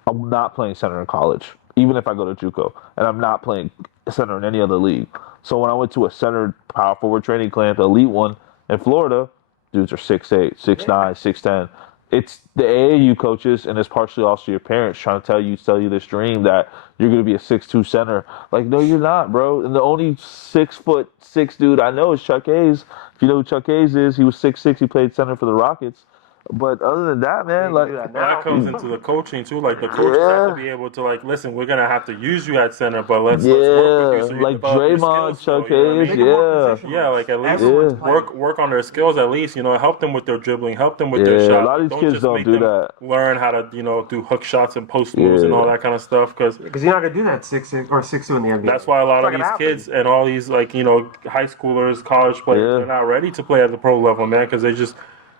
I'm not playing center in college, even if I go to JUCO. And I'm not playing center in any other league. So when I went to a center power forward training camp, the elite one in Florida, dudes are 6'8", 6'9", 6'10". It's the AAU coaches, and it's partially also your parents trying to tell you this dream that you're going to be a 6'2" center. Like, no, you're not, bro. And the only 6'6" dude I know is Chuck Hayes. If you know who Chuck Hayes is, he was 6'6". He played center for the Rockets. But other than that, man, You like do that Well, now. that comes into the coaching too. Like the coaches have to be able to like, listen, we're gonna have to use you at center, but let's work with you so you like develop your Draymond, skills. Still, Chuck you know what I Hayes, mean? Make them more yeah. positionless. Yeah, like at least Everyone's playing. work on their skills at least. You know, help them with their dribbling, help them with their Yeah, a shot. lot Like, of these don't kids just don't make do them that. learn how to do hook shots and post moves and all Yeah. that kind of stuff. Because Because you're not gonna do that 6'6" or 6'2" in the NBA. that's why a lot It's of not these gonna kids happen. and all these high schoolers, college players, Yeah. they're not ready to play at the pro level, man, because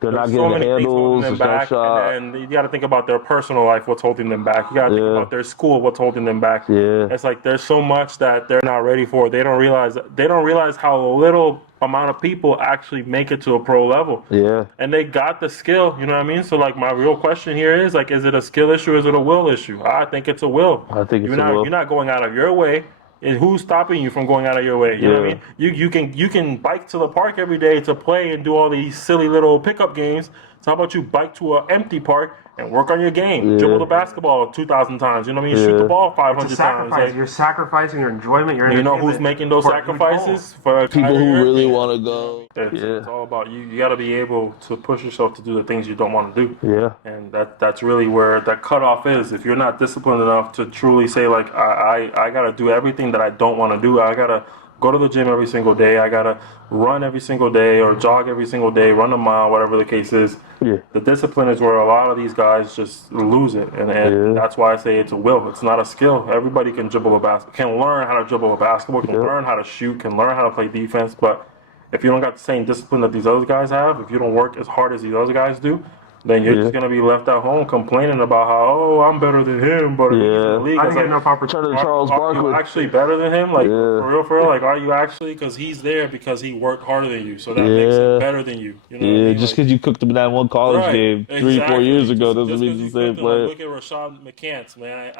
They're not there's getting so the many things holding handles, them the jump back, shot. and then you got to think about their personal life, what's holding them back. You got to think Yeah. about their school, what's holding them back. Yeah. It's like there's so much that they're not ready for. They don't realize how little amount of people actually make it to a pro level. Yeah. And they got the skill, you know what I mean? So like my real question here is like, is it a skill issue? Is it a will issue? I think it's a will. I think it's you're a not will. you're not going out of your way. And who's stopping you from going out of your way? You know what I Yeah. mean? You can bike to the park every day to play and do all these silly little pickup games. So how about you bike to an empty park and work on your game? Yeah. Dribble the basketball 2,000 times. You know what I mean? Shoot Yeah. the ball It's 500 a times. sacrifice. Like, You're sacrificing your enjoyment, your you know entertainment who's making those for a huge goal. sacrifices? For People who Kyrie really Irving. want to go. It's all about you. You got to be able to push yourself to do the things you don't want to do. Yeah. And that's really where that cutoff is. If you're not disciplined enough to truly say like I got to do everything that I don't want to do. I got to go to the gym every single day. I got to run every single day or jog every single day, run a mile, whatever the case is. Yeah. The discipline is where a lot of these guys just lose it. And Yeah. that's why I say it's a will. It's not a skill. Everybody can dribble a basketball, can learn how to dribble a basketball, can learn how to shoot, can learn how to play defense. But if you don't got the same discipline that these other guys have, if you don't work as hard as these other guys do, then you're just gonna be left at home complaining about how I'm better than him, but he's in the league. I It's didn't get like, enough opportunity. Turner Charles are you Barkley. actually better than him? Like Yeah. for real, like are you actually? Because he's there because he worked harder than you, so that makes Yeah. him better than you. You know what I Yeah, mean? just Like, because you cooked them in that one college right, game 3-4 years ago doesn't mean you he's the same cooked him, player. Like, look at Rashad McCants, man.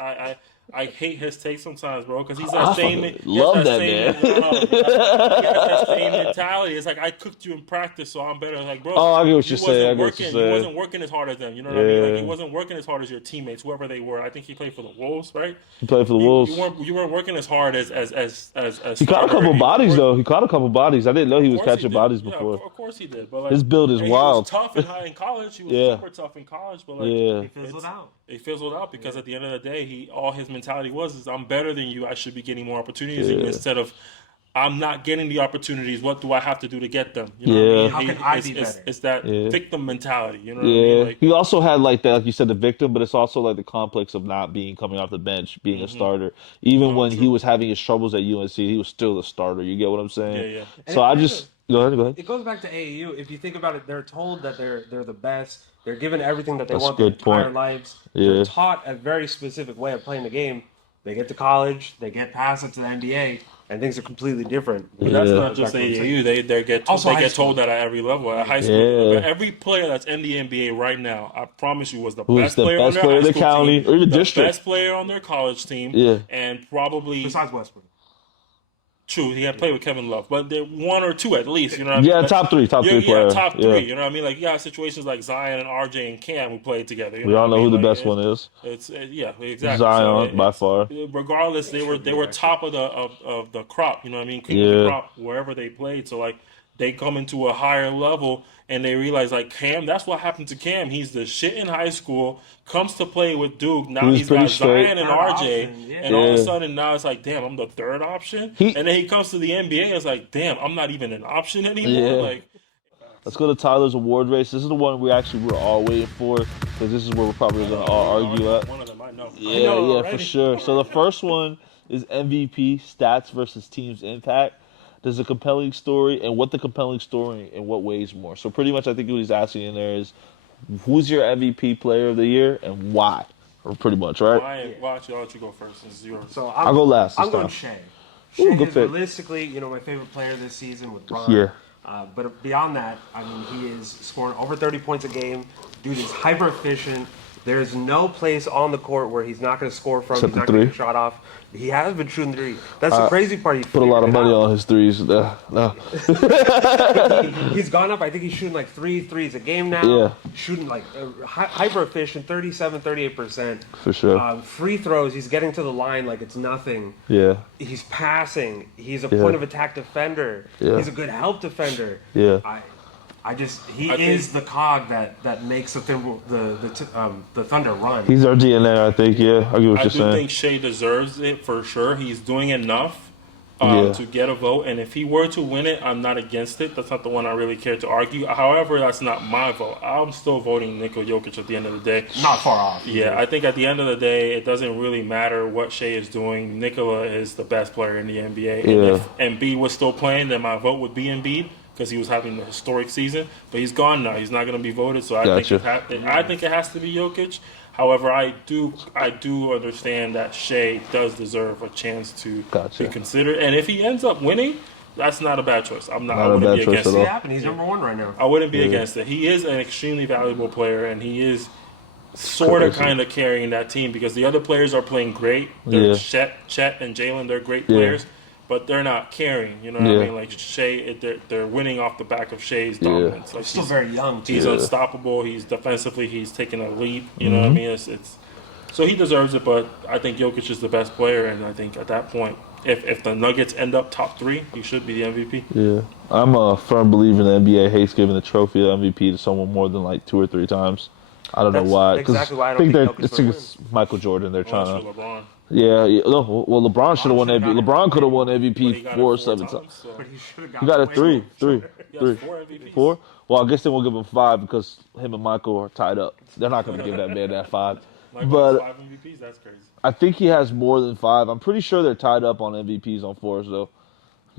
I hate his take sometimes, bro, because he's that same. He has love that same, man. he has that same mentality. It's like I cooked you in practice, so I'm better. Like, bro, Oh, I get what you you're saying. I wasn't get what working. you're You saying. wasn't working as hard as them. You know what I mean? Like, Yeah. he wasn't working as hard as your teammates, whoever they were. I think he played for the Wolves, right? He played for the Wolves. You weren't working as hard as He caught a couple bodies though. He caught a couple bodies. I didn't know he was Of course catching he did. bodies Yeah, before. of course he did. But like, His build is and wild. He was tough in college. He was Yeah. super tough in college. But like, Yeah. He fizzled out. It fizzled out because at the end of the day, all his mentality was I'm better than you. I should be getting more opportunities than you, Yeah. instead of I'm not getting the opportunities. What do I have to do to get them? You know Yeah. what I mean? How can I be better? It's that Yeah. victim mentality. You know what I Yeah, mean? Like, he also had like that, like you said, the victim, but it's also like the complex of not being coming off the bench, being a starter. Even when he was having his troubles at UNC, he was still a starter. You get what I'm saying? yeah, yeah. So I just go ahead. It goes back to AAU. If you think about it, they're told that they're the best. They're given everything that they That's a want their good entire point. lives. Yeah. They're taught a very specific way of playing the game. They get to college, they get past it to the NBA, and things are completely different. But that's Yeah. not just AAU. They get Also they high get school. told that at every level. At high school, Yeah. but every player that's in the NBA right now, I promise you, was the Who's best the player best on their player in high the school county team, or the the district. best player on their college team, Yeah. and probably Besides Westbrook. true. He had played with Kevin Love, but they're one or two at least. You know what I mean? Yeah, But- top three player. top three. Yeah. You know what I mean? Like you got situations like Zion and RJ and Cam who played together. You We all what know I who mean? the Like, best one is. It's yeah, exactly. Zion, So by it's- far. Regardless, they were top of the crop. You know what I mean? Cream of the Yeah. crop wherever they played. So like they come into a higher level and they realize like Cam. That's what happened to Cam. He's the shit in high school. Comes to play with Duke. Now He's he's pretty got straight. Zion and Third RJ, option, yeah. and all of a Yeah. sudden now it's like, damn, I'm the third option. He- And then he comes to the NBA. And it's like, damn, I'm not even an option anymore. Yeah. Like. Let's go to Tyler's award race. This is the one we're all waiting for because this is where we're probably gonna all argue at. One of them I know. Yeah, for sure. So the first one is MVP stats versus team's impact. There's a compelling story, and what the compelling story in what ways more. So pretty much, I think what he's asking in there is, who's your MVP player of the year and why? Or pretty much, right? Why don't you go first? This is yours. So I'll go last I'm this going time. Shea. Ooh, Shea good is pick. realistically, my favorite player this season with Bron. Yeah. But beyond that, I mean, he is scoring over 30 points a game. Dude is hyper efficient. There's no place on the court where he's not going to score from. Except He's the not going to three. get a shot off. He has been shooting three. That's the crazy part. He Put a lot of money on his threes. No. He's gone up. I think he's shooting like 3 threes a game now. Yeah. Shooting like hyper efficient, 38%. For sure. Free throws, he's getting to the line like it's nothing. Yeah. He's passing. He's a Yeah. point of attack defender. Yeah. He's a good help defender. Yeah. He is the cog that makes the Thunder run. He's our DNA, I think. Yeah, I get what I you're do saying. think Shea deserves it for sure. He's doing enough Yeah. to get a vote, and if he were to win it, I'm not against it. That's not the one I really care to argue. However, that's not my vote. I'm still voting Nikola Jokic at the end of the day. Not far off. Yeah, I think at the end of the day, it doesn't really matter what Shea is doing. Nikola is the best player in the NBA. And Yeah. if Embiid was still playing, then my vote would be Embiid because he was having a historic season. But he's gone now. He's not going to be voted. So I Gotcha. think it has to be Jokic. However, I do understand that Shea does deserve a chance to Gotcha. be considered. And if he ends up winning, that's not a bad choice. I Not a wouldn't bad be choice against at it. all. See happen. He's number one right now. I wouldn't be against it. He is an extremely valuable player, and he is sort of kind of carrying that team because the other players are playing great. Yeah. Chet and Jalen, they're great Yeah. players, but they're not carrying. You know what Yeah. I mean? Like Shea, they're winning off the back of Shea's dominance. Like He's still very young, too. he's Yeah. unstoppable. He's defensively, he's taking a leap. You know what I mean? It's so he deserves it, but I think Jokic is the best player, and I think at that point, if the Nuggets end up top 3, he should be the MVP. Yeah, I'm a firm believer the NBA hates giving the trophy of MVP to someone more than like 2 or 3 times. I don't know That's why. 'Cause exactly why I I don't think think they're Jokic will it's Michael Jordan. They're Well, trying that's to. for LeBron. Yeah. No, well, LeBron should have won should've MVP. gotten LeBron could have won But he MVP got it 4 or 4 7 times, times. so- But he should have He got a three. He has 4 MVPs. 4? Well, I guess they won't give him 5 because him and Michael are tied up. They're not going to give that man that 5. Michael But has 5 MVPs. That's crazy. I think he has more than 5. I'm pretty sure they're tied up on MVPs on 4s though,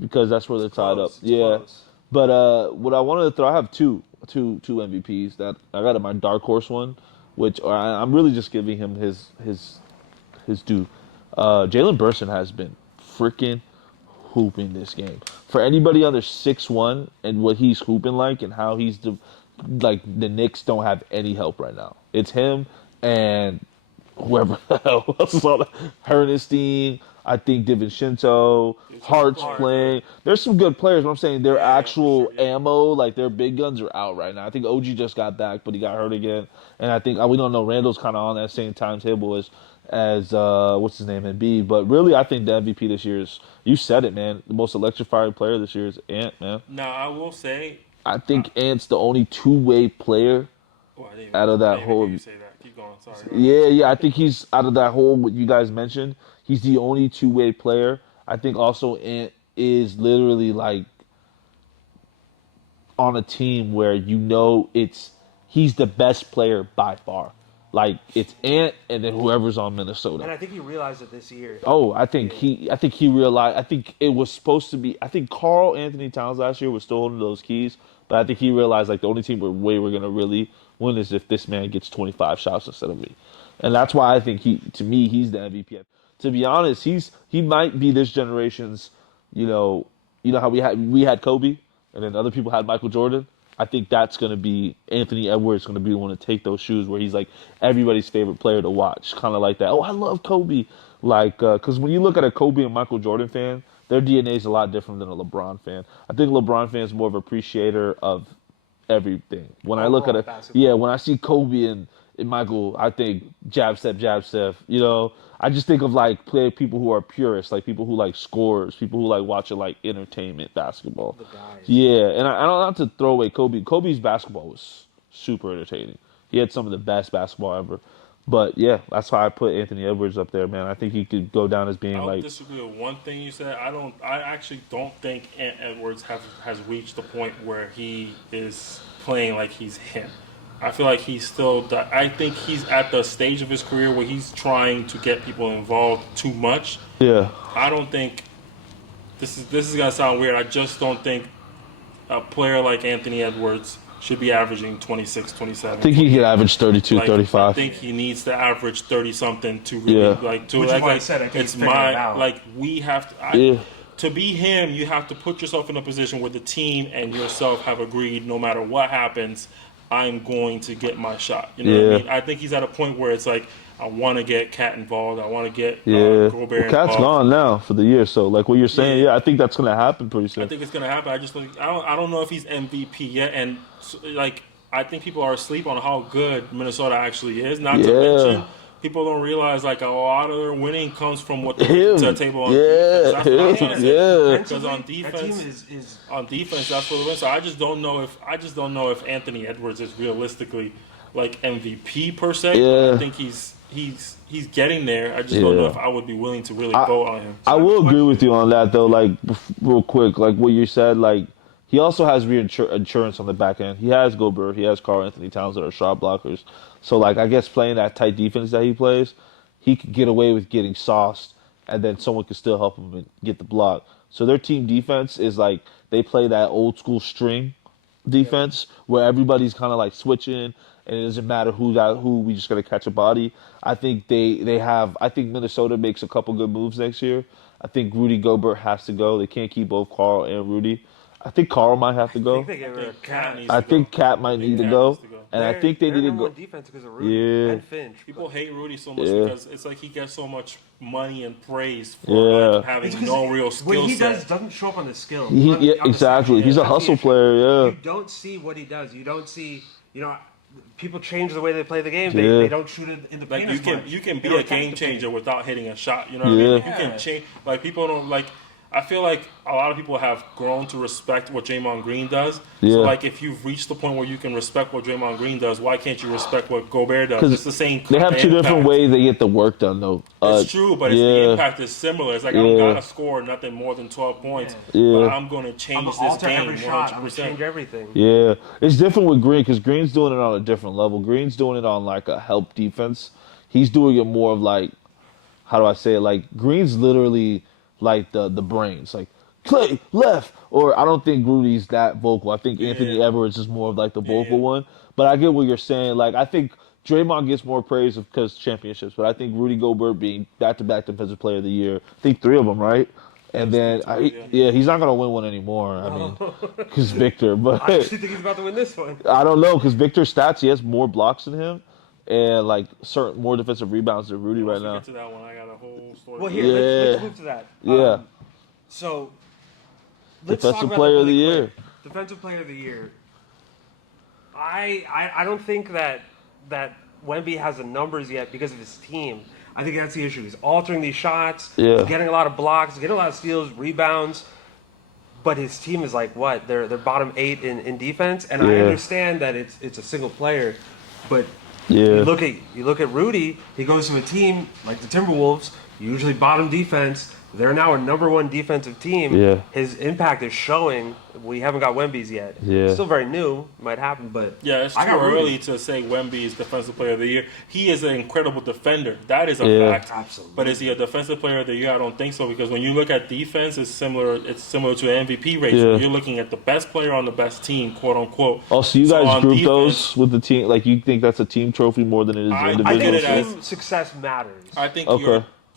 because that's where they're tied up. Close. It's Yeah. close. But what I wanted to throw, I have two MVPs that I got in my dark horse one, which I'm really just giving him his due. Jalen Brunson has been freaking hooping this game. For anybody under 6'1" and what he's hooping like and how he's the Knicks don't have any help right now. It's him and whoever else is on Hernestein, I think DiVincenzo, Hart's playing. There's some good players, but I'm saying their actual ammo, like their big guns are out right now. I think OG just got back, but he got hurt again. And I think, we don't know, Randall's kind of on that same timetable as what's his name, Embiid. But really, I think the MVP this year is, you said it, man, the most electrifying player this year is Ant, man. Now, I will say... I think Ant's the only two-way player out of that whole... You say that. Keep going. Sorry. Yeah, I think he's out of that whole what you guys mentioned. He's the only two-way player. I think also Ant is literally like on a team where he's the best player by far. Like it's Ant and then whoever's on Minnesota. And I think he realized it this year. Oh, I think he realized. I think it was supposed to be. I think Karl Anthony Towns last year was still holding those keys, but I think he realized like the only team we're gonna really win is if this man gets 25 shots instead of me, and that's why I think he's the MVP. To be honest, he might be this generation's. You know how we had Kobe, and then other people had Michael Jordan. I think that's going to be Anthony Edwards going to be the one to take those shoes where he's like everybody's favorite player to watch, kind of like that. Oh, I love Kobe. Like, because when you look at a Kobe and Michael Jordan fan, their DNA is a lot different than a LeBron fan. I think LeBron fan is more of an appreciator of everything. When I look at it, when I see Kobe and Michael, I think jab step. You know, I just think of like people who are purists, like people who like scores, people who like watch it like entertainment basketball. The guys. Yeah, and I don't have to throw away Kobe. Kobe's basketball was super entertaining. He had some of the best basketball ever. But yeah, that's why I put Anthony Edwards up there, man. I think he could go down as being I disagree with one thing you said. I actually don't think Ant Edwards has reached the point where he is playing like he's him. I feel like he's still. I think he's at the stage of his career where he's trying to get people involved too much. Yeah. I don't think this is gonna sound weird. I just don't think a player like Anthony Edwards should be averaging 26, 27. I think he could average 32, 35. I think he needs to average 30-something to really Which is why I said I think he's figuring it out. Like we have to. To be him, you have to put yourself in a position where the team and yourself have agreed, no matter what happens, I'm going to get my shot. You know what I mean? I think he's at a point where it's like, I want to get Cat involved. I want to get Gobert involved. Cat's gone now for the year, so like what you're saying, I think that's going to happen pretty soon. I think it's going to happen. I just think I don't know if he's MVP yet, and like I think people are asleep on how good Minnesota actually is. Not to mention people don't realize like a lot of their winning comes from what they bring to the table on defense. That's what I'm trying to say. Because on defense, on defense, that's what it is. So I just don't know if Anthony Edwards is realistically like MVP per se. Yeah. I think he's getting there. I just don't know if I would be willing to really vote on him. I will agree with you on that though. Like real quick, like what you said, like he also has insurance on the back end. He has Gobert, he has Karl Anthony Towns that are shot blockers. So like I guess playing that tight defense that he plays, he could get away with getting sauced, and then someone could still help him and get the block. So their team defense is like they play that old school string defense where everybody's kind of like switching. And it doesn't matter who we just gotta catch a body. I think I think Minnesota makes a couple good moves next year. I think Rudy Gobert has to go. They can't keep both Karl and Rudy. I think Karl might have to go. I think Cat might need to go. And I think they need to go. Defense because of Rudy and Finch. People hate Rudy so much because it's like he gets so much money and praise for like, having no real skill set. What he doesn't show up on the skill. Exactly. He's a hustle player. Yeah. You don't see what he does. You don't see. People change the way they play the game. They don't shoot it in the paint. Like you can be a game changer without hitting a shot. You know what I mean? Like, you can change. Like people don't like. I feel like a lot of people have grown to respect what Draymond Green does. Yeah. So like if you've reached the point where you can respect what Draymond Green does, why can't you respect what Gobert does? It's the same. They have two different ways they get the work done though. It's true, but the impact is similar. It's like I don't gotta score nothing more than 12 points, but I'm gonna change this game 100%. I'm gonna change everything. Yeah, it's different with Green because Green's doing it on a different level. Green's doing it on like a help defense. He's doing it more of like, how do I say it? Like Green's literally like the brains, like Clay left. Or I don't think Rudy's that vocal. I think Anthony Edwards is more of like the vocal one. But I get what you're saying. Like I think Draymond gets more praise because championships, but I think Rudy Gobert being back-to-back Defensive Player of the Year, I think 3 of them, right? And then, he's not going to win one anymore. I mean, because Victor. But I actually think he's about to win this one. I don't know, because Victor's stats, he has more blocks than him and like certain more defensive rebounds than Rudy right now. Get to that one. I got a whole story. Well, here, let's move to that. So, let's Defensive Player of the Year. Defensive Player of the Year. I don't think that Wemby has the numbers yet because of his team. I think that's the issue. He's altering these shots, he's getting a lot of blocks, getting a lot of steals, rebounds. But his team is like what? They're bottom 8 in defense, and I understand that it's a single player, but you look at Rudy. He goes to a team like the Timberwolves, usually bottom defense. They're now a number 1 defensive team. Yeah. His impact is showing. We haven't got Wemby's yet. Yeah. Still very new. Might happen, but it's too early to say Wemby is Defensive Player of the Year. He is an incredible defender. That is a fact. Absolutely. But is he a Defensive Player of the Year? I don't think so, because when you look at defense, it's similar to an MVP race. Yeah. You're looking at the best player on the best team, quote unquote. Oh, so you guys group those with the team? Like you think that's a team trophy more than it is individual? I think team success matters. I think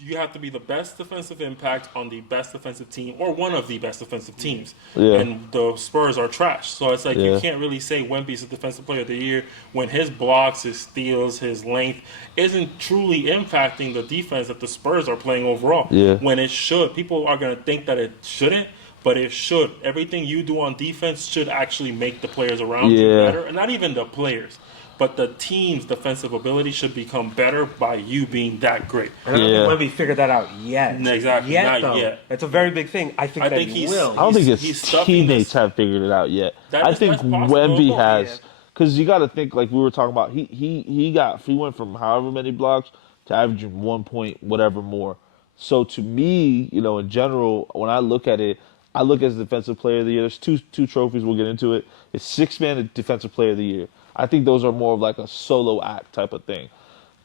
you have to be the best defensive impact on the best defensive team or one of the best defensive teams. Yeah. And the Spurs are trash. So it's like you can't really say Wemby's the Defensive Player of the Year when his blocks, his steals, his length isn't truly impacting the defense that the Spurs are playing overall. Yeah. When it should. People are going to think that it shouldn't, but it should. Everything you do on defense should actually make the players around you better. And not even the players. But the team's defensive ability should become better by you being that great. And I don't think Wemby figured that out yet. Exactly, not yet. It's a very big thing. I think he will. I don't think his teammates have figured it out yet. I think Wemby has, because you got to think like we were talking about. He went from however many blocks to averaging 1 point whatever more. So to me, in general, when I look at it, I look as Defensive Player of the Year. There's two trophies. We'll get into it. It's six-man Defensive Player of the Year. I think those are more of like a solo act type of thing.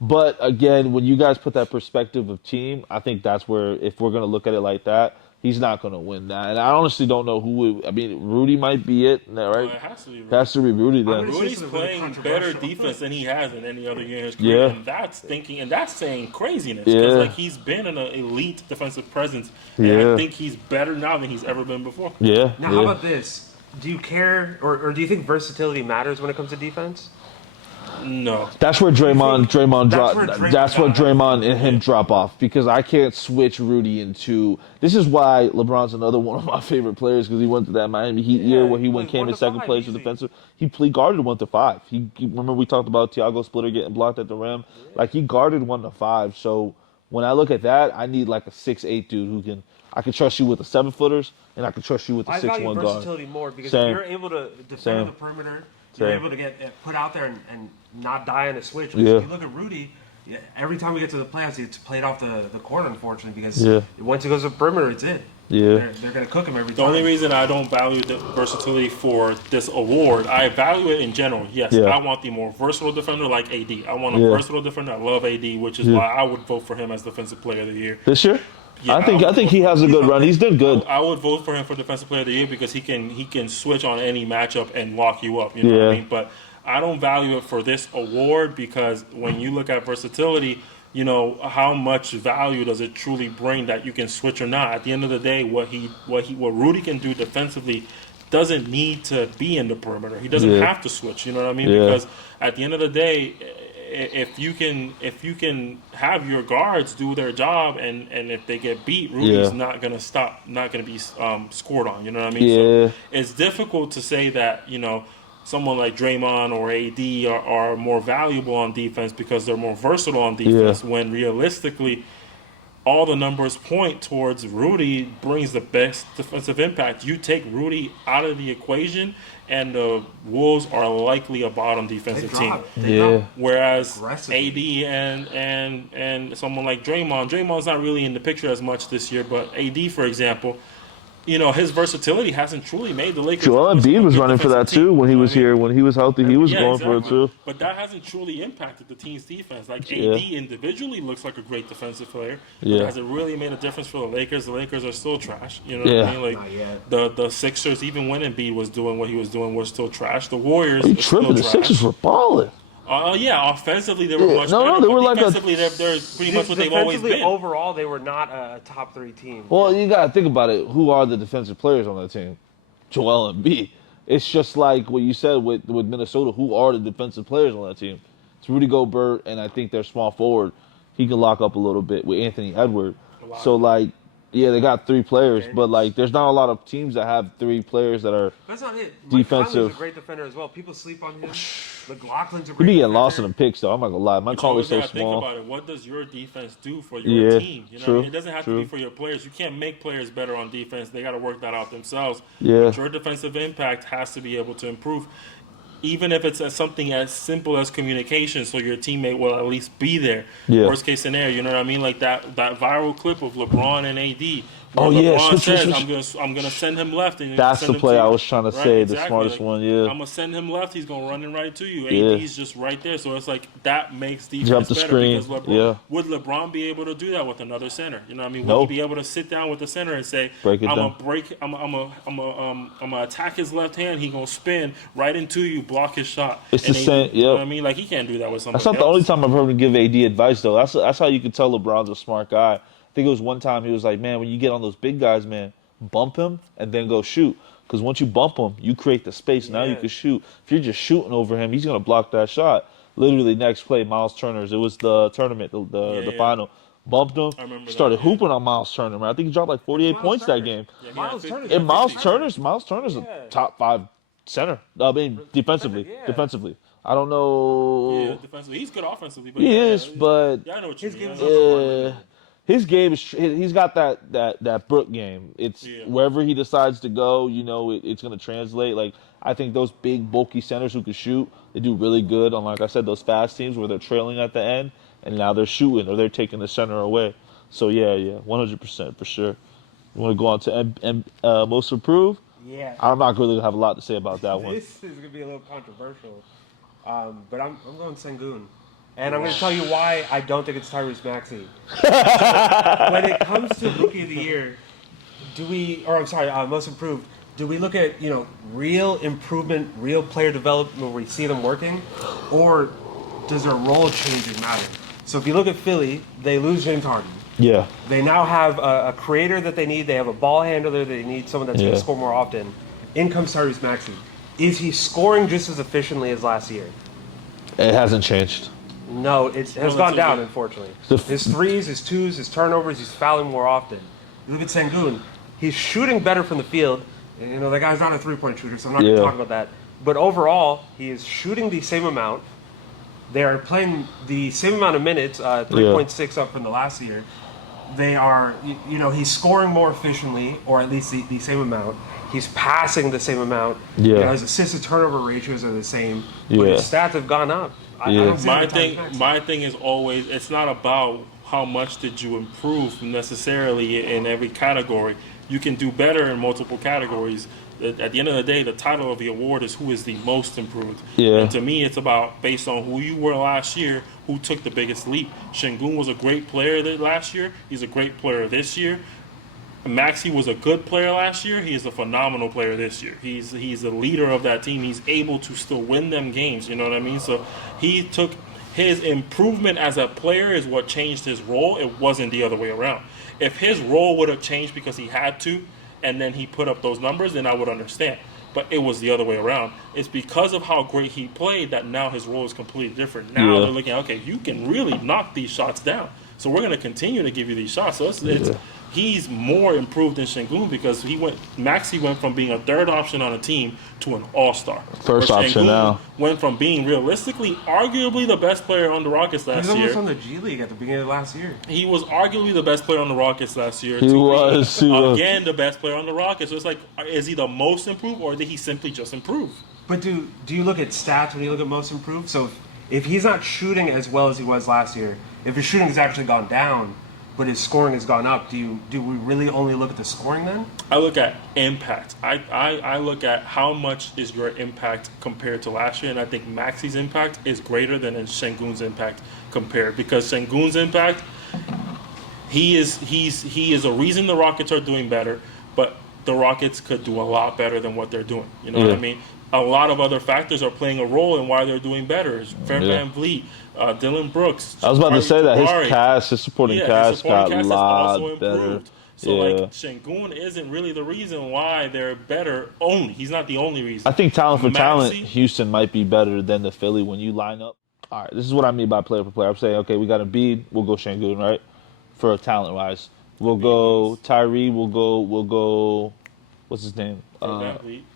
But again, when you guys put that perspective of team, I think that's where, if we're going to look at it like that, he's not going to win that. And I honestly don't know who would. I mean, Rudy might be it, right? Well, it has to be Rudy. It has to be Rudy then. Rudy's playing better defense than he has in any other year in his career. And that's saying craziness. Because he's been an elite defensive presence. And I think he's better now than he's ever been before. Yeah. Now, how about this? Do you care, or do you think versatility matters when it comes to defense? No. That's where Draymond drop. where Draymond That's where got- Draymond and him drop off, because I can't switch Rudy into. This is why LeBron's another one of my favorite players, because he went to that Miami Heat year where he came in 1 to second 5, place in easy. defensive. He guarded 1 to 5. He remember we talked about Thiago Splitter getting blocked at the rim. Like, he guarded 1 to 5. So when I look at that, I need like a 6'8" dude who can. I can trust you with the 7-footers, and I can trust you with the I 6'1" value guard. versatility more because Same. if you're able to defend Same. the perimeter, Same. you're able to get put out there and not die on a switch. Yeah. If you look at Rudy, every time we get to the playoffs, it's played off the corner, unfortunately, because Yeah. once he goes to the perimeter, it's it. Yeah. They're going to cook him every The time. only reason I don't value the versatility for this award, I value it in general. Yes, Yeah. I want the more versatile defender like AD. I want a Yeah. versatile defender. I love AD, which is Yeah. why I would vote for him as Defensive Player of the Year. This year, Yeah, I think he has a good run. He's done good. I would vote for him for Defensive Player of the Year because he can switch on any matchup and lock you up. You know what I Yeah. mean? But I don't value it for this award because when you look at versatility, you know, how much value does it truly bring that you can switch or not? At the end of the day, what Rudy can do defensively doesn't need to be in the perimeter. He doesn't Yeah. have to switch. You know what I mean? Yeah. Because at the end of the day, if you can have your guards do their job and if they get beat, Rudy's Yeah. not gonna be scored on. You know what I mean? Yeah. So it's difficult to say that, you know, someone like Draymond or AD are more valuable on defense because they're more versatile on defense. Yeah. When realistically, all the numbers point towards Rudy brings the best defensive impact. You take Rudy out of the equation, and the Wolves are likely a bottom They defensive team. drop. They Yeah. drop. Whereas Aggressively. AD and someone like Draymond's not really in the picture as much this year, but AD, for example, you know, his versatility hasn't truly made the Lakers. Joel Embiid was a good running for that defensive team, too when he you know was what I mean? here. When he was healthy, he was going for it exactly. too. But that hasn't truly impacted the team's defense. Like Yeah. AD individually looks like a great defensive player, but Yeah. has it really made a difference for the Lakers? The Lakers are still trash. You know what Yeah. I mean? Like Not yet. the Sixers, even when Embiid was doing what he was doing, were still trash. The Warriors Are you are still tripping? The trash. Sixers were balling. Yeah, offensively they were Yeah. much No, better. they but were like a- defensively, they're pretty much what they've always Defensively, been. overall, they were not a top 3 team. Well, you gotta think about it. Who are the defensive players on that team? Joel Embiid. It's just like what you said with Minnesota. Who are the defensive players on that team? It's Rudy Gobert, and I think their small forward. He can lock up a little bit with Anthony Edwards. So like, yeah, they got 3 players, but like, there's not a lot of teams that have 3 players that are. That's not it. Defensive. Mike Conley's a great defender as well. People sleep on him. McLaughlin's a He great be getting defender. lost in the picks though. I'm not gonna lie. My You call always is so gotta think small. about it. What does your defense do for your Yeah, team? You know, true, what I mean? It doesn't have to true. be for your players. You can't make players better on defense. They got to work that out themselves. Yeah. But your defensive impact has to be able to improve, even if it's something as simple as communication, so your teammate will at least be there. Yeah. Worst case scenario, you know what I mean? Like that viral clip of LeBron and AD. Oh, where yeah, LeBron switch, says, switch. I'm gonna send him left. And That's send the him play to I you. was trying to say, the smartest one, yeah. I'm gonna send him left. He's gonna run in right to you. Yeah. AD's just right there, so it's like that makes defense Jump the better screen, because LeBron. yeah. Would LeBron be able to do that with another center? You know what I mean? Would No. he be able to sit down with the center and say, Break it I'm down. gonna break, I'm gonna attack his left hand. He gonna spin right into you, block his shot. It's And the AD, same- You know yep. what I mean? Like he can't do that with somebody That's not else. the only time I've heard him give AD advice, though. That's how you can tell LeBron's a smart guy. I think it was one time he was like, man, when you get on those big guys, man, bump him and then go shoot. Because once you bump him, you create the space. Now you Yeah. can shoot. If you're just shooting over him, he's going to block that shot. Literally, next play, Miles Turner's. It was the tournament, the Yeah. final. Bumped him. I remember Started that, yeah. hooping on Miles Turner, man. I think he dropped like 48 Miles points Turner. that game. Yeah, he Miles had Turner's 50. And Miles 50. Turner's Yeah. a top 5 center. I mean, defensively. Yeah. Defensively. I don't know. Yeah, defensively, he's good offensively. But He yeah, is, but yeah, I know what you His mean. game's I know also what you mean. uh, his game is. He's got that Brook game. It's Yeah. wherever he decides to go, you know, it's going to translate. Like I think those big bulky centers who can shoot, they do really good on, like I said, those fast teams where they're trailing at the end and now they're shooting or they're taking the center away. So yeah, 100% for sure. You want to go on to most improved? Yeah. I'm not really gonna have a lot to say about that one. This is gonna be a little controversial, but I'm going Sengun, and I'm gonna tell you why I don't think it's Tyrese Maxey. When it comes to Rookie of the Year, most improved? Do we look at real improvement, real player development where we see them working, or does their role changing matter? So if you look at Philly, they lose James Harden. Yeah, They now have a creator that they need. They have a ball handler. They need someone that's going Yeah. to score more often. In comes Tyrese Maxey. Is he scoring just as efficiently as last year? It hasn't changed. No, it has gone down, unfortunately. The His threes, his twos, his turnovers, he's fouling more often. You look at Sengun, he's shooting better from the field. You know, that guy's not a three-point shooter, so I'm not going to talk about that. But overall, he is shooting the same amount. They are playing the same amount of minutes, 3.6 up from the last year. They are, you know, he's scoring more efficiently, or at least the same amount. He's passing the same amount. Yeah. You know, his assist to turnover ratios are the same, but his stats have gone up. I don't see My thing is always, it's not about how much did you improve necessarily in every category. You can do better in multiple categories. At the end of the day, the title of the award is who is the most improved. Yeah. And to me, it's about based on who you were last year, who took the biggest leap. Sengun was a great player last year. He's a great player this year. Maxey was a good player last year. He is a phenomenal player this year. He's a leader of that team. He's able to still win them games. You know what I mean? So he took his improvement as a player is what changed his role. It wasn't the other way around. If his role would have changed because he had to, and then he put up those numbers, then I would understand. But it was the other way around. It's because of how great he played that now his role is completely different. Now they're looking, okay, you can really knock these shots down. So we're going to continue to give you these shots. So he's more improved than Sengun because Maxey went from being a third option on a team to an all-star. First option now. Went from being realistically, arguably the best player on the Rockets last year. He was almost on the G League at the beginning of last year. He was arguably the best player on the Rockets last year. He was. Again, the best player on the Rockets. So it's like, is he the most improved or did he simply just improve? But do you look at stats when you look at most improved? So if he's not shooting as well as he was last year, if his shooting has actually gone down, but his scoring has gone up, do we really only look at the scoring then? I look at impact. I look at how much is your impact compared to last year, and I think Maxey's impact is greater than Sengun's impact compared, because Sengun's impact, he is a reason the Rockets are doing better, but the Rockets could do a lot better than what they're doing. You know what I mean? A lot of other factors are playing a role in why they're doing better. Fred VanVleet, Dylan Brooks. I was about to say that Jabari. his supporting cast got a lot better. So like Sengun isn't really the reason why they're better. He's not the only reason. I think talent for talent, Houston might be better than the Philly when you line up. All right, this is what I mean by player for player. I'm saying, okay, we got Embiid, we'll go Sengun, right? For talent wise, we'll go Tyree, we'll go. What's his name?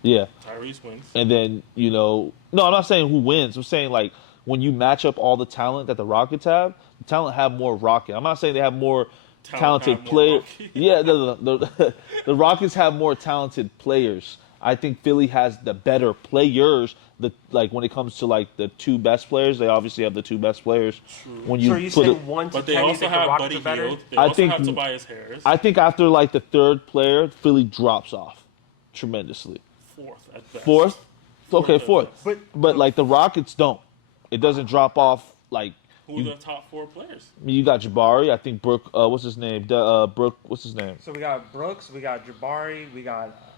Yeah. Tyrese wins. And then, no, I'm not saying who wins. I'm saying, like, when you match up all the talent that the Rockets have, the talent have more Rocket. I'm not saying they have more talented players. Yeah, the Rockets have more talented players. I think Philly has the better players. When it comes to, like, the two best players, they obviously have the two best players. True. When you saying 1 to 10, but they also have Buddy Hield. They also have Tobias Harris. I think after, like, the third player, Philly drops off tremendously. Fourth at best. Fourth? Okay, fourth. But like, the Rockets don't. It doesn't drop off, like... Who are the top four players? You got Jabari. I think Brooke... what's his name? What's his name? So we got Brooks. We got Jabari.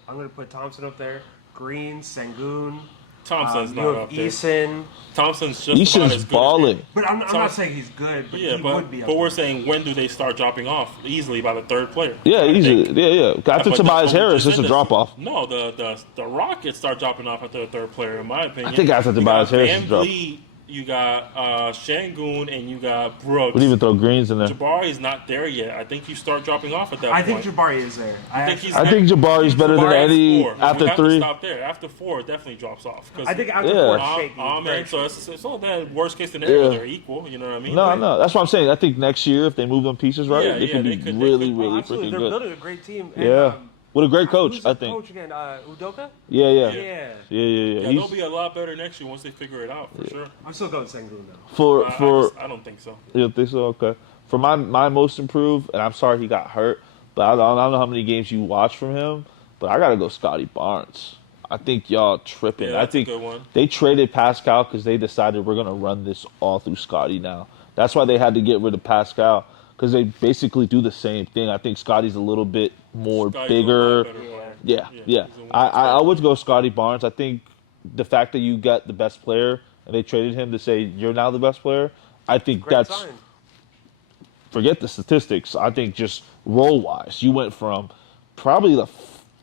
I'm going to put Thompson up there. Green, Sengun. Thompson's not up there. Eason. Thompson's just about as good balling. But I'm not saying he's good, but he would be up But we're there. saying, when do they start dropping off? Easily by the third player. Yeah, easily. Yeah. After Tobias Harris, it's a drop-off. No, the Rockets start dropping off after the third player, in my opinion. I think after Tobias Harris is dropped. You got Sengun and you got Brooks. Would even throw Greens in there. Jabari's not there yet. I think you start dropping off at that point. I think Jabari is there. I think Jabari's better than any after we three. To stop there. After four, it definitely drops off. I think after four, it's shaky. So it's all that worst case scenario. They're equal. You know what I mean? No. That's what I'm saying. I think next year, if they move them pieces right, they could be really freaking They're good. building a great team. Yeah. With a great coach, who's I the think. coach again? Udoka? Yeah. They'll be a lot better next year once they figure it out, for sure. I'm still going Sengun though. I don't think so. You don't think so? Okay. For my most improved, and I'm sorry he got hurt, but I don't know how many games you watch from him, but I got to go Scotty Barnes. I think y'all tripping. Yeah, that's I think a good one. They traded Pascal because they decided we're going to run this all through Scotty now. That's why they had to get rid of Pascal, because they basically do the same thing. I think Scotty's a little bit more bigger. Yeah. I would go Scotty Barnes. I think the fact that you got the best player and they traded him to say you're now the best player, I think that's... Forget the statistics. I think just role-wise, you went from probably the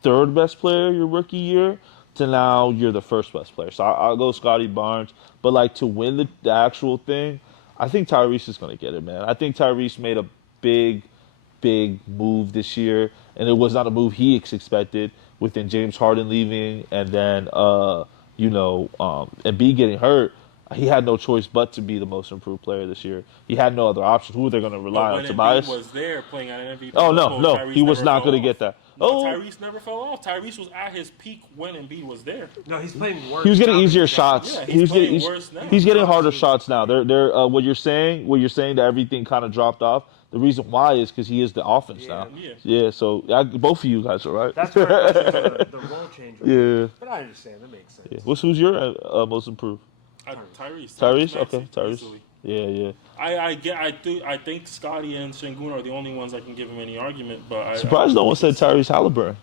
third best player your rookie year to now you're the first best player. So I'll go Scotty Barnes. But like to win the actual thing, I think Tyrese is going to get it, man. I think Tyrese made a big move this year, and it was not a move he expected within James Harden leaving and then Embiid getting hurt. He had no choice but to be the most improved player this year. He had no other option. Who are they going to rely on? Tobias was there playing at MVP. Oh no, Tyrese he was not going to off. get that. No, Tyrese never fell off. Tyrese was at his peak when Embiid was there. No, he's playing worse. He was getting now easier than shots. Yeah, He's getting harder Honestly. shots now. They're what you're saying that everything kind of dropped off. The reason why is because he is the offense now. Yeah. So both of you guys are right. That's where the role change. Yeah. But I understand. That makes sense. Yeah. Who's your most improved? Tyrese. Okay, Tyrese. Easily. Yeah. I think Scotty and Şengün are the only ones I can give him any argument. But Surprised no one said Tyrese Halliburton.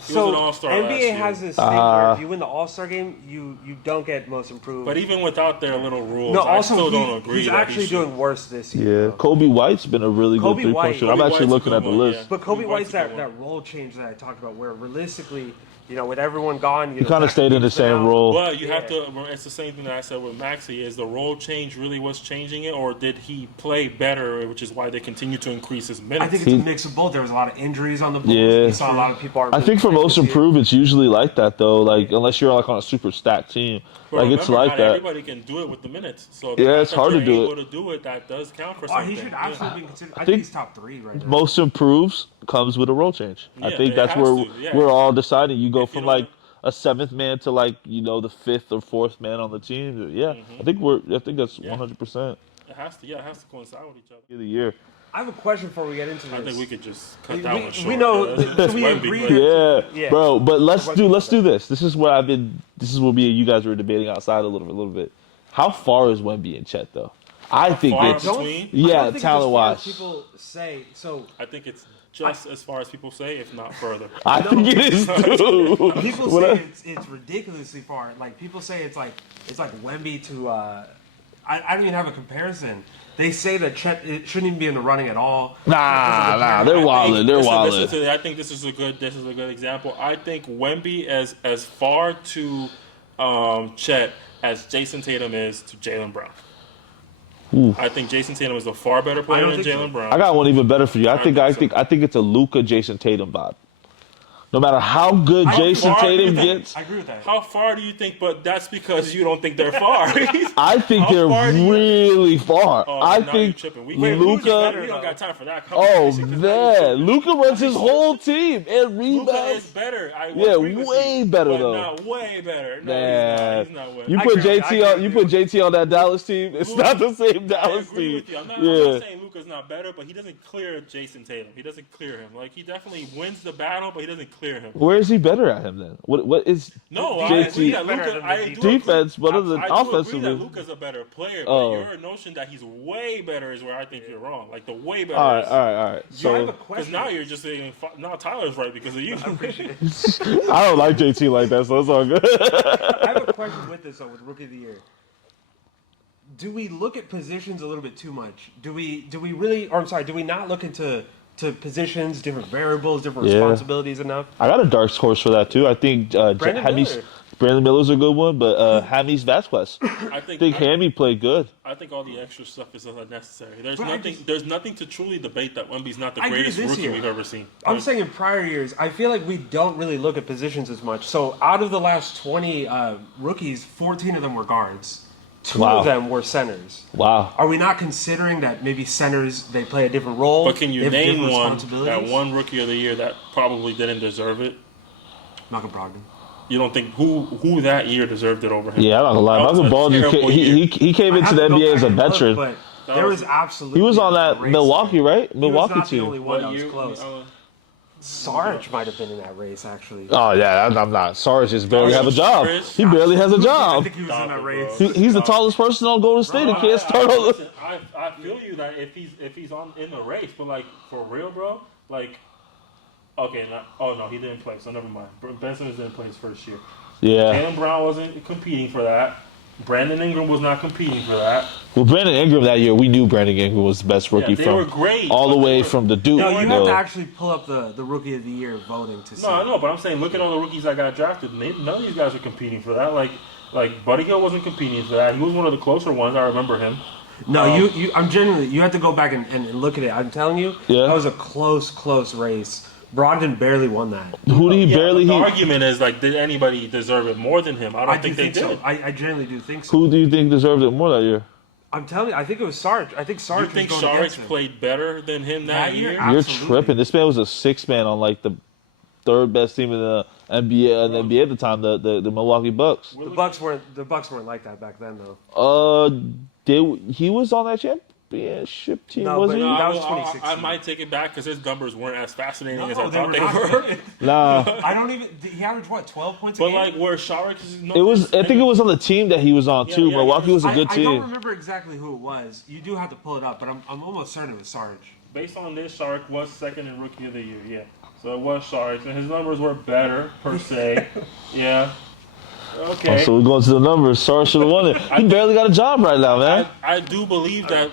So was an all-star last NBA year. has this thing where if you win the All-Star game, you don't get most improved. But even without their little rules, no, I also still don't agree. he's that actually he should. doing worse this year. Yeah, Kobe White's been a really good Kobe three-point White- shooter. I'm Kobe actually White's a looking good at the one, list. yeah. But Kobe Kobe White's White's a good that one. role change that I talked about, where realistically, with everyone gone, He kind of stayed in the same role. Well, you have to. It's the same thing that I said with Maxey. Is the role change really what's changing it, or did he play better, which is why they continue to increase his minutes? I think it's a mix of both. There was a lot of injuries on the Bulls. Yeah. You saw a lot of people. I think for most improved, it's usually like that though. Like unless you're like on a super stacked team, But like it's remember, like not that. Everybody can do it with the minutes. So Yeah, it's hard to do able to do it. That does count for Oh, something. he should absolutely be considered. I think think he's top 3 right now. Most improves comes with a role change. I Yeah, think it that's has where to, yeah. we're all deciding. You go If you from don't- like a 7th man to like the 5th or 4th man on the team. Yeah, I think that's 100% It has to. Yeah, it has to coincide with each other. of the year. I have a question before we get into this. I think we could just cut We- that we- one short. we know- Yeah, do that's we Wemby, agree but- that- Yeah, Yeah. bro. But let's What do about let's do this. This is what me and you guys were debating outside a little bit. How far is Wemby and Chet though? I think far it's between? yeah, talent wise. People say so. I think it's just as far as people say, if not further. I think it is too. People What say it's ridiculously far. Like people say it's like Wemby to. I don't even have a comparison. They say that Chet it shouldn't even be in the running at all. Nah, they're wilding. They're wilding. I think this is a good example. I think Wemby as far to Chet as Jason Tatum is to Jaylen Brown. Ooh. I think Jason Tatum is a far better player don't than think so. Jaylen Brown. I got one even better for you. I think think so. it's a Luka Jason Tatum vibe. No matter how good Jason far do you Tatum think- gets, I agree with that. How far do you think? But that's because you don't think they're far. I think How they're far do you- really far. Oh, I now you're think tripping. We Luka. don't got time for that. Oh conversation, 'cause now you're man, tripping. Luka runs his whole team and Luka is rebounds. better. I Yeah, agree with way you, better, but though. Not way better. No, Man, he's not way. You I put agree with JT you. on. You put JT on that Dallas team. It's not the same I Dallas agree team. with you. I'm not saying Luka's not better, but he doesn't clear Jason Tatum. He doesn't clear him. Like he definitely wins the battle, but he doesn't clear him. Where is he better at him then? What is No, I JT agree that better Luka. than I the do defense, agree, but other than I do agree offensively? that Luka's a better player. But Oh. your notion that he's way better is where I think you're wrong. Like the way better. All right. So I have a So Because question. now you're just saying now Tyler's right because of you. I don't like JT like that, so it's all good. I have a question with this though, with Rookie of the Year. Do we look at positions a little bit too much? Do we really? Or I'm sorry, do we not look into positions, different variables, different Yeah. responsibilities enough? I got a dark horse for that too. I think Brandon Miller's a good one, but James Vasquez. I think Hammy played good. I think all the extra stuff is unnecessary. There's But I nothing. just- There's nothing to truly debate that Wemby's not the I agree greatest this rookie year. we've ever seen. I'm saying in prior years, I feel like we don't really look at positions as much. So out of the last 20 rookies, 14 of them were guards. 2 Wow. of them were centers. Wow. Are we not considering that maybe centers, they play a different role? But can you they have name different one responsibilities? that one rookie of the year that probably didn't deserve it? Malcolm Brogdon. You don't think who that year deserved it over him? Yeah, I'm not gonna lie. That was Malcolm a Baldwin, terrible he year. came I into have the to go NBA as a back and look, veteran. but That there was- was absolutely He was on a that race. Milwaukee, right? He Milwaukee was not the team. only one that was year? close. Sarge might have been in that race, actually. Oh yeah, I'm not. Sarge just barely have a job. Chris? He barely has a I job. think he was in Stop that it, race. bro. He's the tallest person on Golden State and can't start on the. Listen, I feel you that if he's on in the race, but like for real, bro, like okay, no, he didn't play, so never mind. Ben Simmons didn't play his first year. Yeah. Jaylen Brown wasn't competing for that. Brandon Ingram was not competing for that. Well, Brandon Ingram that year, we knew Brandon Ingram was the best rookie they from were great, all the but way they were- from the Duke. No, you have to actually pull up the Rookie of the Year voting to see. No, I know, but I'm saying, look at all the rookies that got drafted. None of these guys are competing for that. Like Buddy Hill wasn't competing for that. He was one of the closer ones. I remember him. No, I'm genuinely. You have to go back and look at it. I'm telling you, that was a close race. Brogdon barely won that. Who did he barely The hit? argument is, like, did anybody deserve it more than him? I don't think they did. so. I genuinely do think so. Who do you think deserved it more that year? I'm telling you, I think it was Sarge. I think Sarge. You think was going against Saric him. played better than him that year? You're Absolutely. tripping. This man was a 6-man on like the third best team in the NBA at the time, the Milwaukee Bucks. The Bucks weren't like that back then, though. He was on that championship team, No, wasn't but he? that was I 2016. might take it back because his numbers weren't as fascinating as No, I they thought were they not. were. Nah. I don't even. He averaged what, 12 points a But game? like where Sharik's It was. I think it was on the team that he was on too. yeah, Milwaukee was a good I team. don't remember exactly who it was. You do have to pull it up, but I'm almost certain it was Sarge. based on this, Shark was second in Rookie of the Year. Yeah, so it was Shark, and his numbers were better per se. Yeah. Okay. So we're going to the numbers. Sarge should have won it. He barely got a job right now, man. I do believe that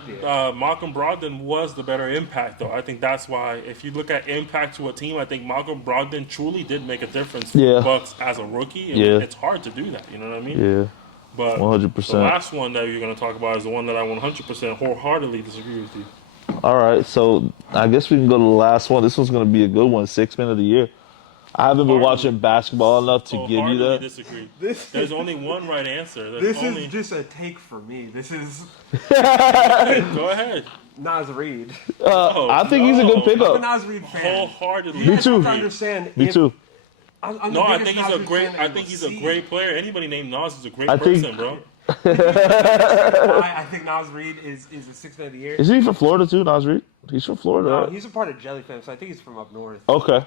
Malcolm Brogdon was the better impact, though. I think that's why, if you look at impact to a team, I think Malcolm Brogdon truly did make a difference for the Bucks as a rookie. And it's hard to do that, you know what I mean? Yeah. But 100%. the last one that you're going to talk about is the one that I 100% wholeheartedly disagree with you. All right, so I guess we can go to the last one. This one's going to be a good one, 6-man of the year. I haven't been watching basketball enough to give you Wholeheartedly that. disagree. This- There's only one right answer. This is just a take for me. This is Go ahead. Nas Reed. I think he's a good I'm a pickup. Nas Reed fan. Wholeheartedly. You guys too. have to understand. Me too. I'm No, the I biggest think he's Nas a Reed great. fan I you'll think he's a see. great player. Anybody named Nas is a great I think- person, bro. I think Nas Reed is the 6th man of the year. Is he from Florida too, Nas Reed? He's from Florida, No, right? he's a part of Jelly Fam, so I think he's from up north. Okay.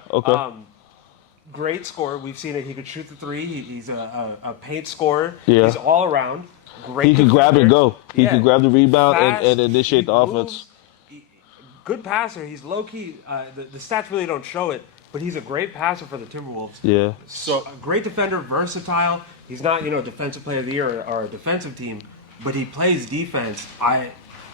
Great scorer. We've seen it. He could shoot the three. He's a paint scorer. Yeah. He's all around. Great. He can grab and go. He Yeah. can grab the rebound Fast, and initiate the he offense. moves. Good passer. He's low key. The stats really don't show it, but he's a great passer for the Timberwolves. Yeah. So a great defender, versatile. He's not defensive player of the year or a defensive team, but he plays defense.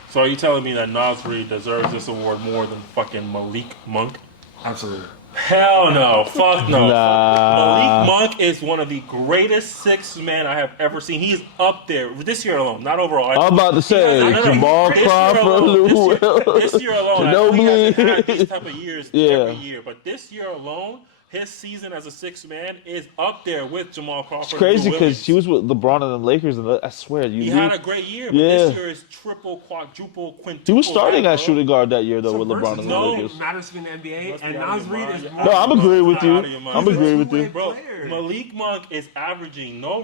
So are you telling me that Nas Reed deserves this award more than fucking Malik Monk? Absolutely. Hell no. Fuck no. Nah. Malik Monk is one of the greatest 6-men I have ever seen. He's up there this year alone, not overall. I'm about to say No, no, no. Jamal This year Crawford, alone- Lou this year- Will. This year alone, I know he Ginobili. hasn't had these type of years Yeah. every year, but this year alone, his season as a 6-man is up there with Jamal Crawford. It's crazy and Lou because he Williams. was with LeBron and the Lakers, and I swear, He had a great year, but Yeah. this year is triple, quadruple, quintuple. he was starting back, at bro. shooting guard that year though So with LeBron and the No. Lakers. matters in the NBA, Must and be out of Nas your Reed mind. is No, No, I'm agreeing with Out you. of your mind. I'm agreeing with you. two-way Bro, player. Malik Monk is averaging no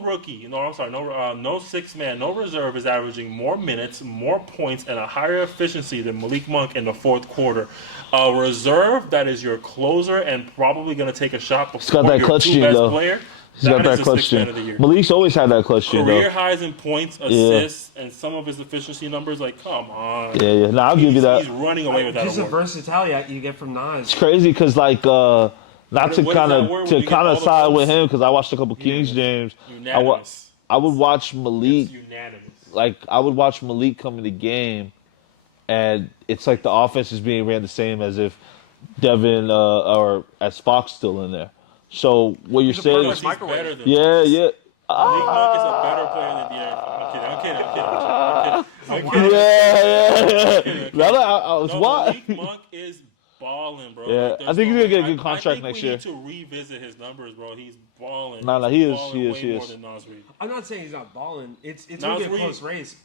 6-man, no reserve is averaging more minutes, more points, and a higher efficiency than Malik Monk in the fourth quarter. A reserve that is your closer and probably going to take a shot before got that your clutch two gene, best though. player. He's got that is the clutch 6-man gene. of the year. Malik's always had that clutch gene Career though. highs in points, assists, and some of his efficiency numbers. Like, come on. Yeah. Nah, I'll give you that. He's running away with that Just the award. versatility you get from Nas. It's crazy because not What to is that kind word of when to you get kind all of the side votes? with him because I watched a couple Kings games. Unanimous. I would watch Malik. It's unanimous. Like I would watch Malik come in the game, and it's like the offense is being ran the same as if Devin or as Fox still in there. So what you're saying perfect is, He's better than yeah. Malik Monk is a better player than De'Aaron. I'm kidding. Yeah. No, I was No, what? Malik Monk is balling, bro. Yeah, Like, I there's think he's gonna get a way- good contract I next think year. we need to revisit his numbers, bro. He's balling. Nah, He's he is, balling he is, way he more is. than Nas Reed. I'm not saying he's not balling. It's Nas gonna be a Reed- close race.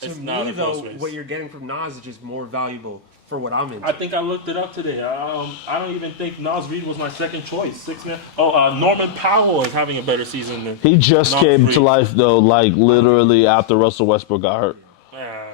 To It's not me, a close though, race. what you're getting from Nas is just more valuable for what I'm into. I think I looked it up today. I don't even think Nas Reed was my second choice. 6-man. Norman Powell is having a better season than He just Nas came Reed. to life though, like literally after Russell Westbrook got hurt.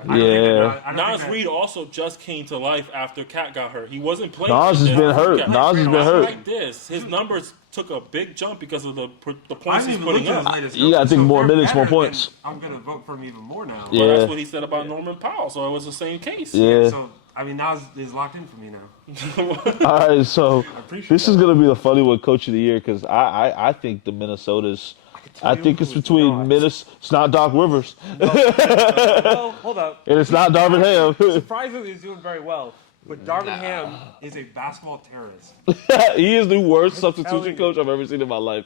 Yeah. Nas Reed also just came to life after Cat got hurt. He wasn't playing. Nas has this. been hurt. Yeah. Nas has been Not hurt. Like this, his numbers took a big jump because of the I points didn't he's even putting look at up. his latest You gotta numbers, think so more if they're minutes, more better, then points. I'm gonna vote for him even more now. Yeah. But that's what he said about Norman Powell, so it was the same case. Yeah. So I mean, Nas is locked in for me now. All right, so appreciate this is that. gonna be the funny one, Coach of the Year, because I think the Minnesota's I think it's between Minnesota. It's not Doc Rivers. Well, hold up. And it's not Darvin Ham. Surprisingly, he's doing very well. But Darvin Ham is a basketball terrorist. He is the worst telling substitution you. coach I've ever seen in my life.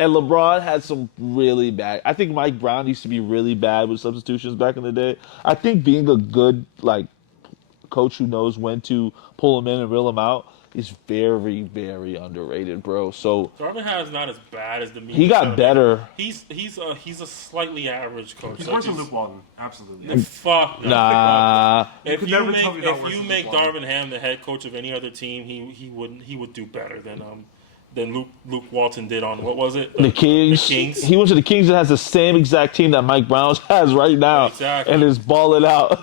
And LeBron had some really bad. I think Mike Brown used to be really bad with substitutions back in the day. I think being a good coach who knows when to pull him in and reel him out is very, very underrated, bro. So Darvin Ham is not as bad as the media. he got better. He's a slightly average coach. He's worse than Luke Walton. Absolutely. Fuck no. Nah. If could you never make tell me that worse than Darvin Walton. Ham the head coach of any other team, he would do better than Luke Walton did on what was it? The Kings. He went to the Kings and has the same exact team that Mike Brown has right now. Exactly. And is balling out.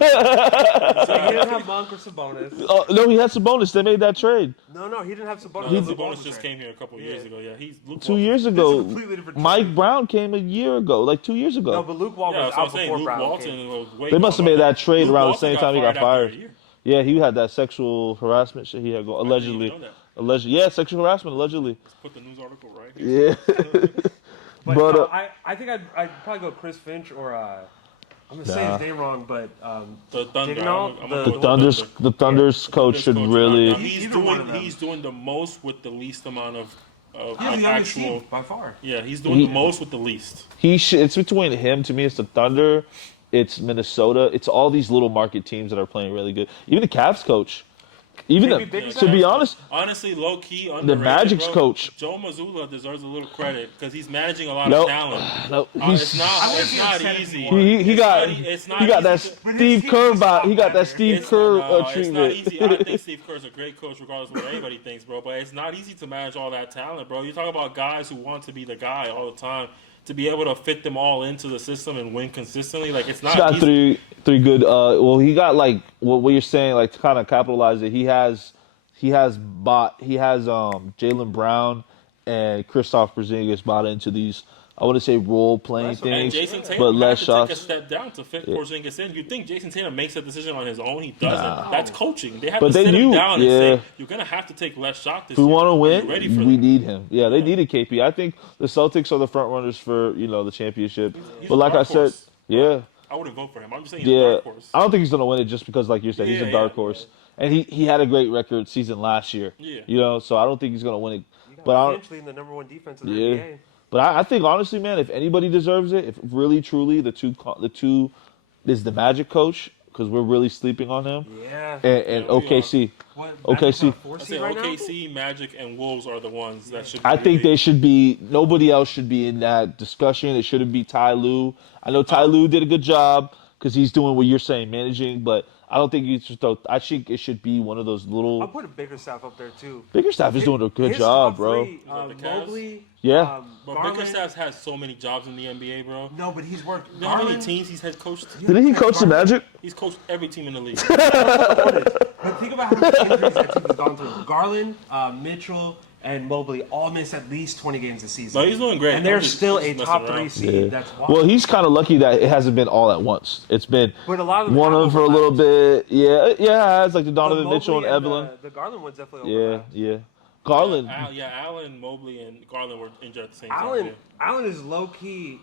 So he didn't have Monk or Sabonis. No, he had Sabonis. They made that trade. No, he didn't have Sabonis. Sabonis just came here a couple years ago. Yeah, he's Luke 2 Walton. years ago. completely different Mike trade. Brown came a year ago, like 2 years ago. No, but Luke Walton Yeah, was that's what out I'm saying. before Luke Brown Walton came. was way They must have made that trade Luke around the Walton same time he got after a fired. year. Yeah, he had that sexual harassment shit he had going. Allegedly. know that. Allegedly. Yeah, sexual harassment, allegedly. Put the news article right here. Yeah. But I think I'd probably go Chris Finch or I'm gonna say his name wrong, but The Thunder. Dignall, I'm the gonna go with The Thunder's coach should really. Now, Either one of them. he's doing the most with the least amount of he's the youngest actual. team by far. Yeah, he's doing the most with the least. He should. It's between him. To me, it's the Thunder. It's Minnesota. It's all these little market teams that are playing really good. Even the Cavs coach. Even Maybe the, Big to be honest, Honestly, low key, the Magic's coach. Joe Mazzulla deserves a little credit because he's managing a lot of talent. No, It's not upset if easy. he won. It's not he got that easy to- Steve Kerr vibe. He got that Steve It's Kerr not, no, it's not treatment. easy. I think Steve Kerr's a great coach, regardless of what anybody thinks, bro. But it's not easy to manage all that talent, bro. You talk about guys who want to be the guy all the time. To be able to fit them all into the system and win consistently, like it's not He's got easy. three good. Well, he got like what you're saying, like to kind of capitalize it. He has Jaylen Brown and Kristaps Porzingis bought into these. I want to say role playing And things, Jason Tatum but had less to shots. take a step down to fit Porzingis in. You think Jason Tatum makes that decision on his own? He doesn't. That's coaching. They have to sit him down and say, "You're gonna have to take less shots this If we year. want to Are win, you ready for we that?" need him. Yeah, they needed KP. I think the Celtics are the front runners for the championship. He's But a like I dark said, horse. yeah, I wouldn't vote for him. I'm just saying he's a yeah. dark horse. I don't think he's gonna win it just because, like you said, he's a dark horse, and he had a great record season last year. Yeah. So I don't think he's gonna win it. But I don't, Potentially in the number one defense in the Yeah. NBA. But I think honestly, man, if anybody deserves it, if really truly the two is the Magic coach because we're really sleeping on him, Yeah. and Yeah, we OKC. What, OKC. Magic's on a four I seed say right now? OKC, Magic, and Wolves are the ones that should. I think really- they should be. Nobody else should be in that discussion. It shouldn't be Ty Lue. I know Ty Lue did a good job because he's doing what you're saying, managing. But I don't think you should throw. I think it should be one of those I'll little. put a Bickerstaff up there too. Bickerstaff is doing a good His job, top bro. three, The Cavs? Mobley. Yeah. But Garland. Bickerstaff has so many jobs in the NBA, bro. No, but he's worked. You know how many Garland. teams he's head coached? Didn't he coach the Magic? He's coached every team in the league. But think about how many injuries that team has gone through. Garland, Mitchell, and Mobley all missed at least 20 games this season. But he's doing great. And they're I'm just- still just a messing top around. three seed. Yeah. That's why. Well, he's kind of lucky that it hasn't been all at once. It's been But a lot of them one have of them for a little overlapped. bit. Yeah, it's like the But Donovan Mobley Mitchell and Evelyn. The Garland one's definitely Yeah, overlapped. yeah. Garland. Allen, Mobley, and Garland were injured at the same time. Allen, Yeah. Allen is low key.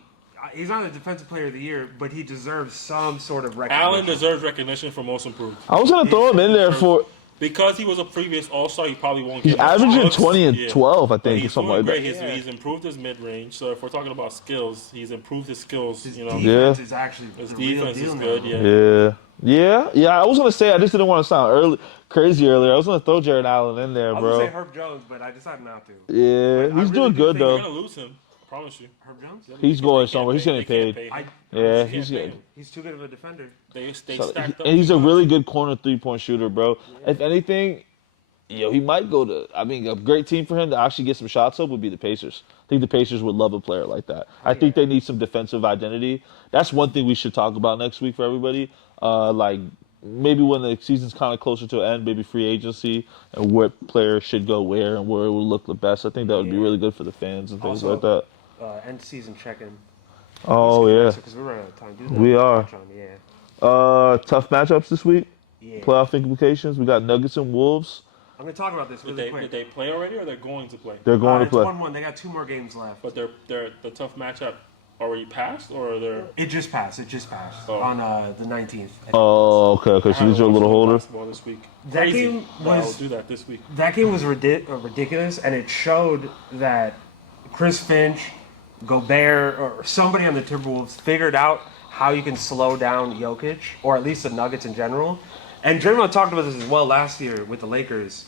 He's not a defensive player of the year, but he deserves some sort of recognition. Allen deserves recognition for most improved. I was gonna throw him in there for. Because he was a previous All-Star, he probably won't He's get much averaging looks. 20 and Yeah. 12, I But think, or he's something doing like great. that. He's improved his mid-range. So if we're talking about skills, he's improved his skills. His You know, defense Yeah. is actually his the real defense deal is now. good. Yeah. Yeah. I was gonna say I just didn't want to sound crazy earlier. I was gonna throw Jared Allen in there, I was gonna say bro. Herb Jones, but I decided not to. Yeah, But I he's really doing do good think You're though. gonna lose him. I promise you. Herb Jones? He's going They can't somewhere. He's pay- getting they can't paid. pay him. Yeah, They he's can't pay getting. him. He's too good of a defender. They So, stacked up. and he's too a much. really good corner 3-point shooter, bro. If anything, he might go to. I mean, a great team for him to actually get some shots up would be the Pacers. I think the Pacers would love a player like that. I think they need some defensive identity. That's one thing we should talk about next week for everybody. Like maybe when the season's kind of closer to an end, maybe free agency and what players should go where and where it will look the best. I think that would be really good for the fans and things Also, like that. End season check-in. Oh yeah, Because we're running out of time. Do that. We are. Yeah. tough matchups this week. Yeah. Playoff implications. We got Nuggets and Wolves. I'm going to talk about this really quick. Did they play already, or they're going to play? They're going to play. It's 1-1. They got 2 more games left. But they're the tough matchup already passed, or they're... It just passed on the 19th. Oh, okay. So these are a little older. Basketball this week. That game was... I'll do that this week. That game was ridiculous, and it showed that Chris Finch, Gobert, or somebody on the Timberwolves figured out how you can slow down Jokic, or at least the Nuggets in general. And Draymond talked about this as well last year with the Lakers.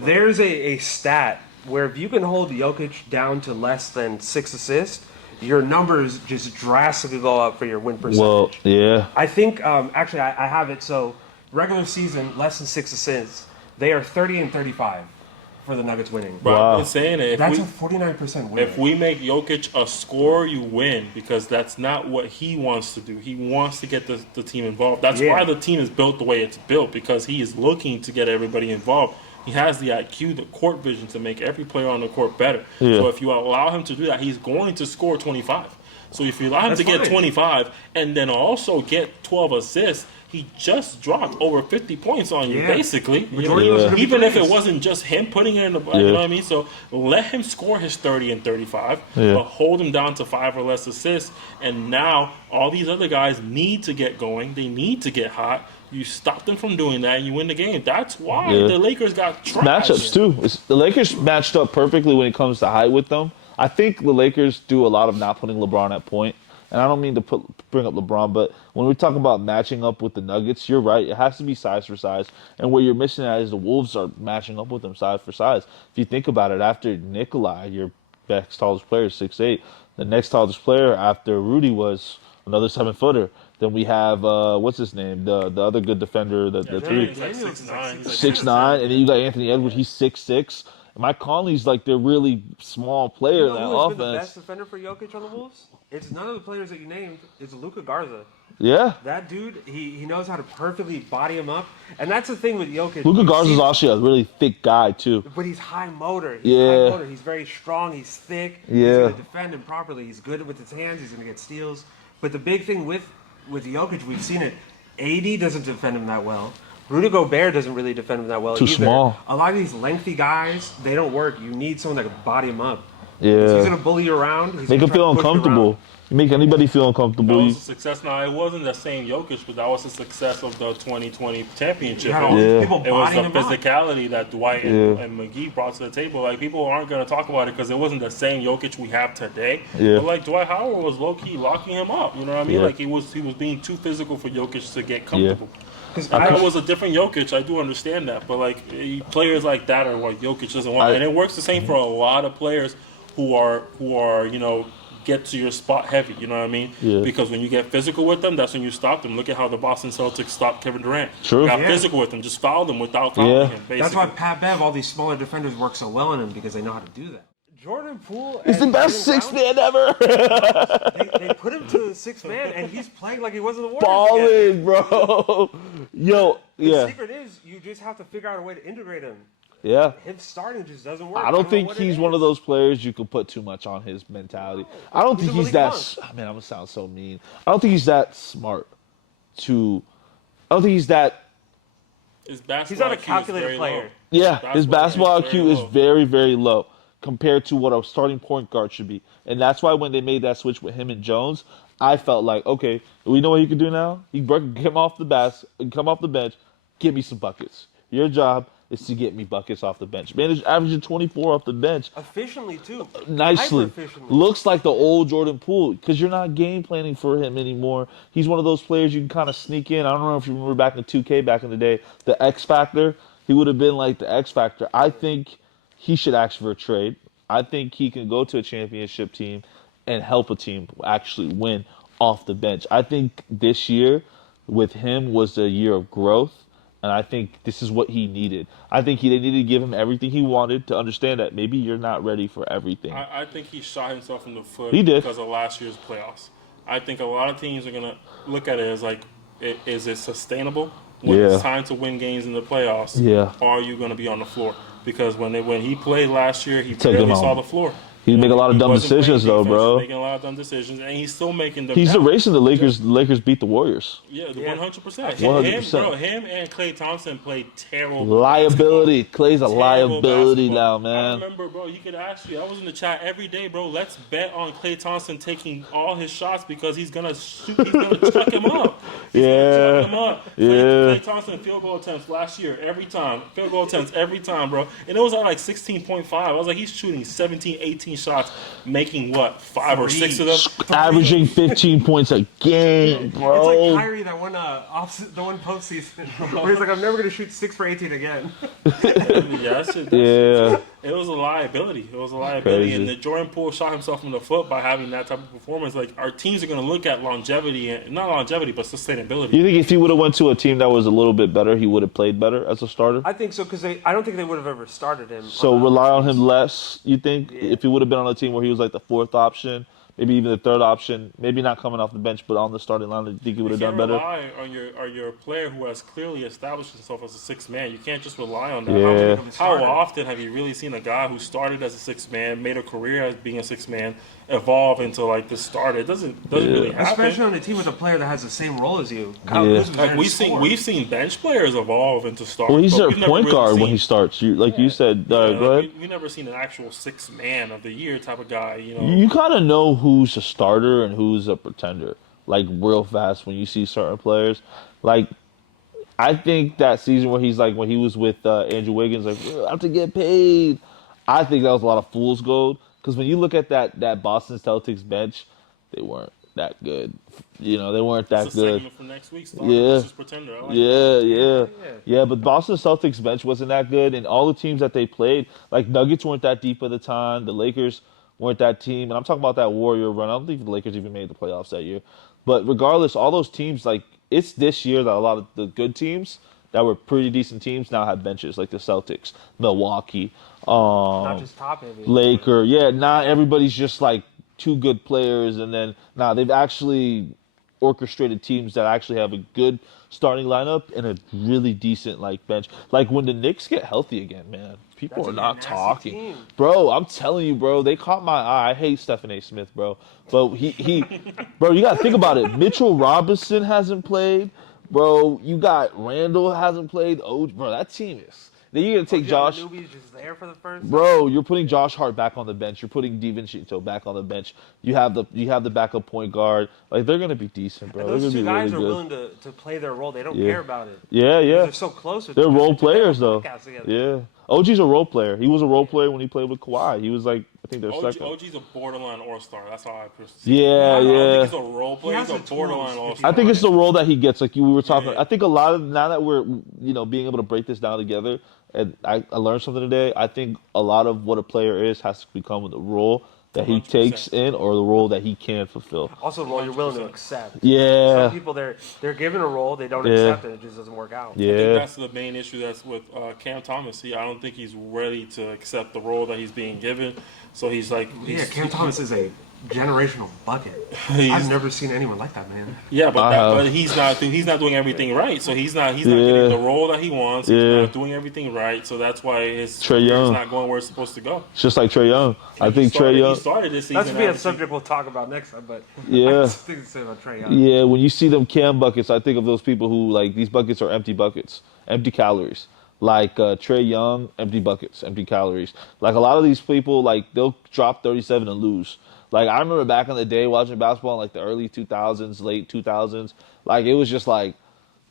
There's a stat where if you can hold Jokic down to less than 6 assists, your numbers just drastically go up for your win percentage. Well, yeah. I think, actually, I have it. So, regular season, less than 6 assists, they are 30-35 for the Nuggets winning. But I've been saying it. That's a 49% win. If we make Jokic a scorer, you win, because that's not what he wants to do. He wants to get the team involved. That's why the team is built the way it's built, because he is looking to get everybody involved. He has the IQ, the court vision to make every player on the court better. Yeah. So if you allow him to do that, he's going to score 25. So if you allow him to get 25 and then also get 12 assists, he just dropped over 50 points on you, basically. Even if it wasn't just him putting it in the you know what I mean? So let him score his 30 and 35, but hold him down to 5 or less assists. And now all these other guys need to get going. They need to get hot. You stop them from doing that, and you win the game. That's why the Lakers got trash. Matchups, too. The Lakers matched up perfectly when it comes to height with them. I think the Lakers do a lot of not putting LeBron at point. And I don't mean to bring up LeBron, but when we talk about matching up with the Nuggets, you're right. It has to be size for size. And what you're missing at is the Wolves are matching up with them size for size. If you think about it, after Nikolai, your next tallest player is 6'8". The next tallest player after Rudy was another 7-footer. Then we have, what's his name? The other good defender, the 3. He's like 6'9". 6'9", and then you got Anthony Edwards. He's 6'6". Mike Conley's like their really small player in that offense. Been the best defender for Jokic on the Wolves? It's none of the players that you named. It's Luka Garza. Yeah. That dude, he knows how to perfectly body him up. And that's the thing with Jokic. Luka Garza's also a really thick guy, too. But he's high motor. He's very strong. He's thick. He's going to defend him properly. He's good with his hands. He's going to get steals. But the big thing with Jokic, we've seen it. AD doesn't defend him that well. Rudy Gobert doesn't really defend him that well either. Too small. A lot of these lengthy guys, they don't work. You need someone that can body him up. Yeah. He's going to bully you around. Make him feel uncomfortable. You make anybody feel uncomfortable. That was a success. Now, it wasn't the same Jokic, but that was the success of the 2020 championship. It was the physicality that Dwight and McGee brought to the table. Like, people aren't going to talk about it because it wasn't the same Jokic we have today. Yeah. But, like, Dwight Howard was low-key locking him up. You know what I mean? Like, he was being too physical for Jokic to get comfortable. I know it was a different Jokic. I do understand that. But, like, players like that are what Jokic doesn't want. And it works the same for a lot of players who are you know, get to your spot heavy, you know what I mean? Yeah. Because when you get physical with them, that's when you stop them. Look at how the Boston Celtics stopped Kevin Durant. True. Got physical with him, just fouled him without fouling him, basically. That's why Pat Bev, all these smaller defenders work so well on him, because they know how to do that. Jordan Poole is the best sixth man ever. they put him to the sixth man, and he's playing like he wasn't the Warriors. Balling, bro. Yo, The secret is you just have to figure out a way to integrate him. Yeah. Him starting just doesn't work. I don't think he's one of those players you can put too much on his mentality. I don't think he's that. Man, I'm gonna sound so mean. I don't think he's that smart. I don't think he's that. He's not a calculated player. Yeah, his basketball IQ is very, very low compared to what a starting point guard should be. And that's why when they made that switch with him and Jones, I felt like, okay, we know what he can do now. He can come off the bench, give me some buckets. Your job is to get me buckets off the bench. Man, he's averaging 24 off the bench. Efficiently, too. Nicely. Looks like the old Jordan Poole, because you're not game planning for him anymore. He's one of those players you can kind of sneak in. I don't know if you remember back in 2K back in the day, the X Factor. He would have been like the X Factor. I think he should ask for a trade. I think he can go to a championship team and help a team actually win off the bench. I think this year with him was a year of growth. And I think this is what he needed. I think they needed to give him everything he wanted to understand that maybe you're not ready for everything. I think he shot himself in the foot because of last year's playoffs. I think a lot of teams are going to look at it as like, is it sustainable? When it's time to win games in the playoffs, are you going to be on the floor? Because when he played last year, he barely saw the floor. He make a lot of He dumb wasn't playing decisions, though, defense, bro. Making a lot of dumb decisions, and he's still making them. He's now. erasing the Lakers. The Lakers beat the Warriors. Yeah, 100%. 100%. Him and Klay Thompson played terrible. Liability. Clay's a Terrible liability basketball. now, man. I remember, bro, you could ask you. I was in the chat every day, bro. Let's bet on Klay Thompson taking all his shots because he's gonna shoot. He's gonna chuck him up. He's gonna chuck him up. Klay Thompson field goal attempts last year every time. Field goal attempts every time, bro. And it was at like 16.5. I was like, he's shooting 17, 18 shots, making what 5 or 6 of them, Averaging 15 points a game, bro. It's like Kyrie that won the one postseason where he's like, I'm never gonna shoot 6 for 18 again. It was a liability. Crazy. And the Jordan Poole shot himself in the foot by having that type of performance. Like, our teams are going to look at longevity, and not longevity, but sustainability. You think if he would have went to a team that was a little bit better, he would have played better as a starter? I think so, because I don't think they would have ever started him. So rely on him less, you think? Yeah. If he would have been on a team where he was like the 4th option, maybe even the 3rd option, maybe not coming off the bench, but on the starting line, do you think he would have done better? You can't rely on your player who has clearly established himself as a 6th man. You can't just rely on that. Yeah. How often have you really seen a guy who started as a 6th man, made a career as being a 6th man, evolve into like the starter? It doesn't really happen. Especially on a team with a player that has the same role as you. Like we've seen bench players evolve into starters. Well, he's their point guard when he starts. You said, go ahead. We've never seen an actual 6th man of the year type of guy. You kind of know who's a starter and who's a pretender, like real fast when you see certain players. Like, I think that season where he's like when he was with Andrew Wiggins, like I have to get paid. I think that was a lot of fool's gold because when you look at that Boston Celtics bench, they weren't that good. They weren't that good. Segment for next week. Pretender. I like Yeah. But Boston Celtics bench wasn't that good, and all the teams that they played, like Nuggets weren't that deep at the time. The Lakers weren't that team, and I'm talking about that Warrior run. I don't think the Lakers even made the playoffs that year. But regardless, all those teams, like, it's this year that a lot of the good teams that were pretty decent teams now have benches, like the Celtics, Milwaukee, not just top heavy. Laker. Yeah, not everybody's just like 2 good players, and then they've actually orchestrated teams that actually have a good starting lineup and a really decent like bench. Like when the Knicks get healthy again, man, people are not talking. Team. Bro, I'm telling you, bro, they caught my eye. I hate Stephen A. Smith, bro. But he bro, you gotta think about it. Mitchell Robinson hasn't played. Bro, you got Randall hasn't played. Oh, bro, that team is. Then you're gonna take Josh. Just there for the first. Bro, you're putting Josh Hart back on the bench. You're putting DiVincenzo back on the bench. You have the backup point guard. Like, they're gonna be decent, bro. And those 2 guys really are willing to play their role. They don't care about it. Yeah. They're so close with They're them. role players, though. Together. Yeah. OG's a role player. He was a role player when he played with Kawhi. He was like, I think they're second. OG's a borderline all-star. That's how I perceive it. Yeah. I don't think he's a role player. He's a borderline all-star. I think it's the role that he gets. Like we were talking. I think a lot of now that we're being able to break this down together, and I learned something today. I think a lot of what a player has to become the role that he 100%. takes in or the role that he can fulfill. Also, the role you're willing to accept. Yeah. Some people they're given a role, they don't accept it. It just doesn't work out. Yeah. I think that's the main issue that's with Cam Thomas. I don't think he's ready to accept the role that he's being given. So he's like, Cam Thomas is a generational bucket. I've never seen anyone like that, man. Yeah, but he's not doing everything right. So he's not getting the role that he wants. He's not doing everything right. So that's why his career's not going where it's supposed to go. It's just like Trae Young. I think Trae Young. He started this season. That's gonna be a subject we'll talk about next time. But yeah, I have things to say about Trae Young. Yeah, when you see them Cam buckets, I think of those people who like these buckets are empty buckets, empty calories. Like Trae Young, empty buckets, empty calories. Like a lot of these people, like they'll drop 37 and lose. Like I remember back in the day watching basketball in like the early 2000s, late 2000s. Like it was just like,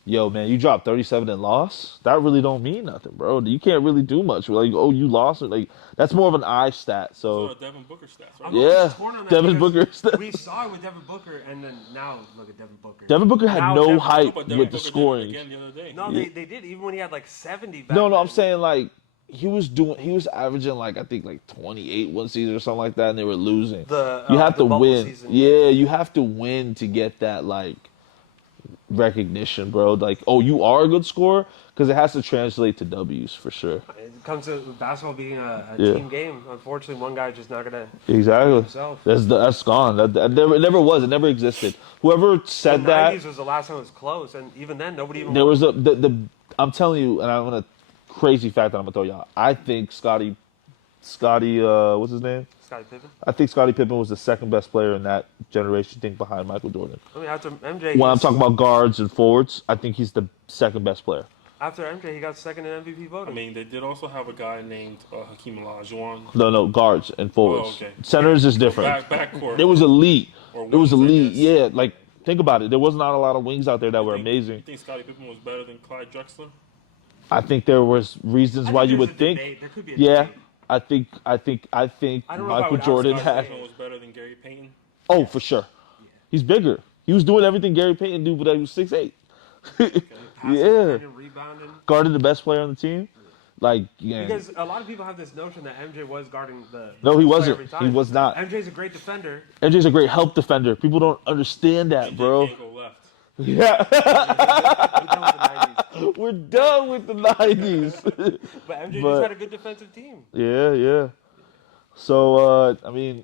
yo, man, you dropped 37 and lost? That really don't mean nothing, bro. You can't really do much. Like, oh, you lost. Like that's more of an eye stat. So Devin Booker stats, right? Yeah, Devin Booker stats. We saw it with Devin Booker, and then now look at Devin Booker. Devin Booker had no hype with Booker the scoring. Again the other day. No, they did. Even when he had like 70 back No, then. I'm saying like he was averaging like I think like 28 one season or something like that, and they were losing. You have to win. Season. Yeah, you have to win to get that like recognition, bro. Like, oh, you are a good scorer, because it has to translate to W's for sure. It comes to basketball being a team game. Unfortunately, one guy's just not gonna exactly. himself. That's gone. That never was. It never existed. Whoever said the that 90s was the last time it was close, and even then, nobody even. there was the I'm telling you, and I'm gonna crazy fact that I'm gonna throw y'all. I think Scotty, what's his name? Scottie Pippen. I think Scottie Pippen was the second best player in that generation, I think, behind Michael Jordan. I mean, after MJ. When I'm talking about guards and forwards, I think he's the second best player. After MJ, he got second in MVP voting. I mean, they did also have a guy named Hakeem Olajuwon. No, guards and forwards. Oh, okay. Centers is different. Backcourt. It was elite. Or It was wings, I elite. guess. Yeah, like think about it. There was not a lot of wings out there that were amazing. You think Scottie Pippen was better than Clyde Drexler? I think there was reasons why you would think. There could be a Yeah, debate. I think I don't know if I Michael would Jordan outscore had. Pippen was better than Gary Payton. Oh, for sure. He's bigger. He was doing everything Gary Payton did, but he was 6'8". Passing, Yeah. defending, rebounding. Guarded the best player on the team. Like, yeah. Because a lot of people have this notion that MJ was guarding the. No, he best player wasn't. every time. He was not. MJ's a great defender. MJ's a great help defender. People don't understand that, And bro. Can't go left. Yeah. We're done with the 90s. We're done with the 90s. But MJ But- just had a good defensive team. Yeah. So, I mean,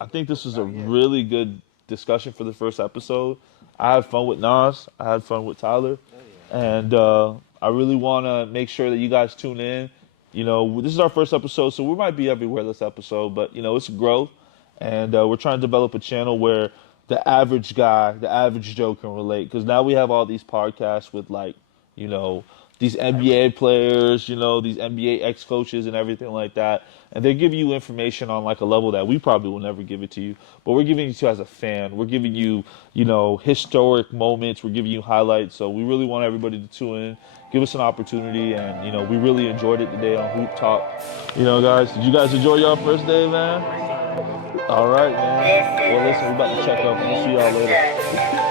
I think this was a really good discussion for the first episode. I had fun with Nas. I had fun with Tyler. And I really want to make sure that you guys tune in. You know, this is our first episode, so we might be everywhere this episode. But, you know, it's growth. And we're trying to develop a channel where the average guy, the average Joe can relate. Because now we have all these podcasts with, like, you know, these NBA players, you know, these NBA ex-coaches and everything like that. And they give you information on, like, a level that we probably will never give it to you. But we're giving it to you as a fan. We're giving you, you know, historic moments. We're giving you highlights. So we really want everybody to tune in. Give us an opportunity. And, you know, we really enjoyed it today on Hoop Talk. You know, guys, did you guys enjoy your first day, man? All right, man. Well, listen, we're about to check up. We'll see y'all later.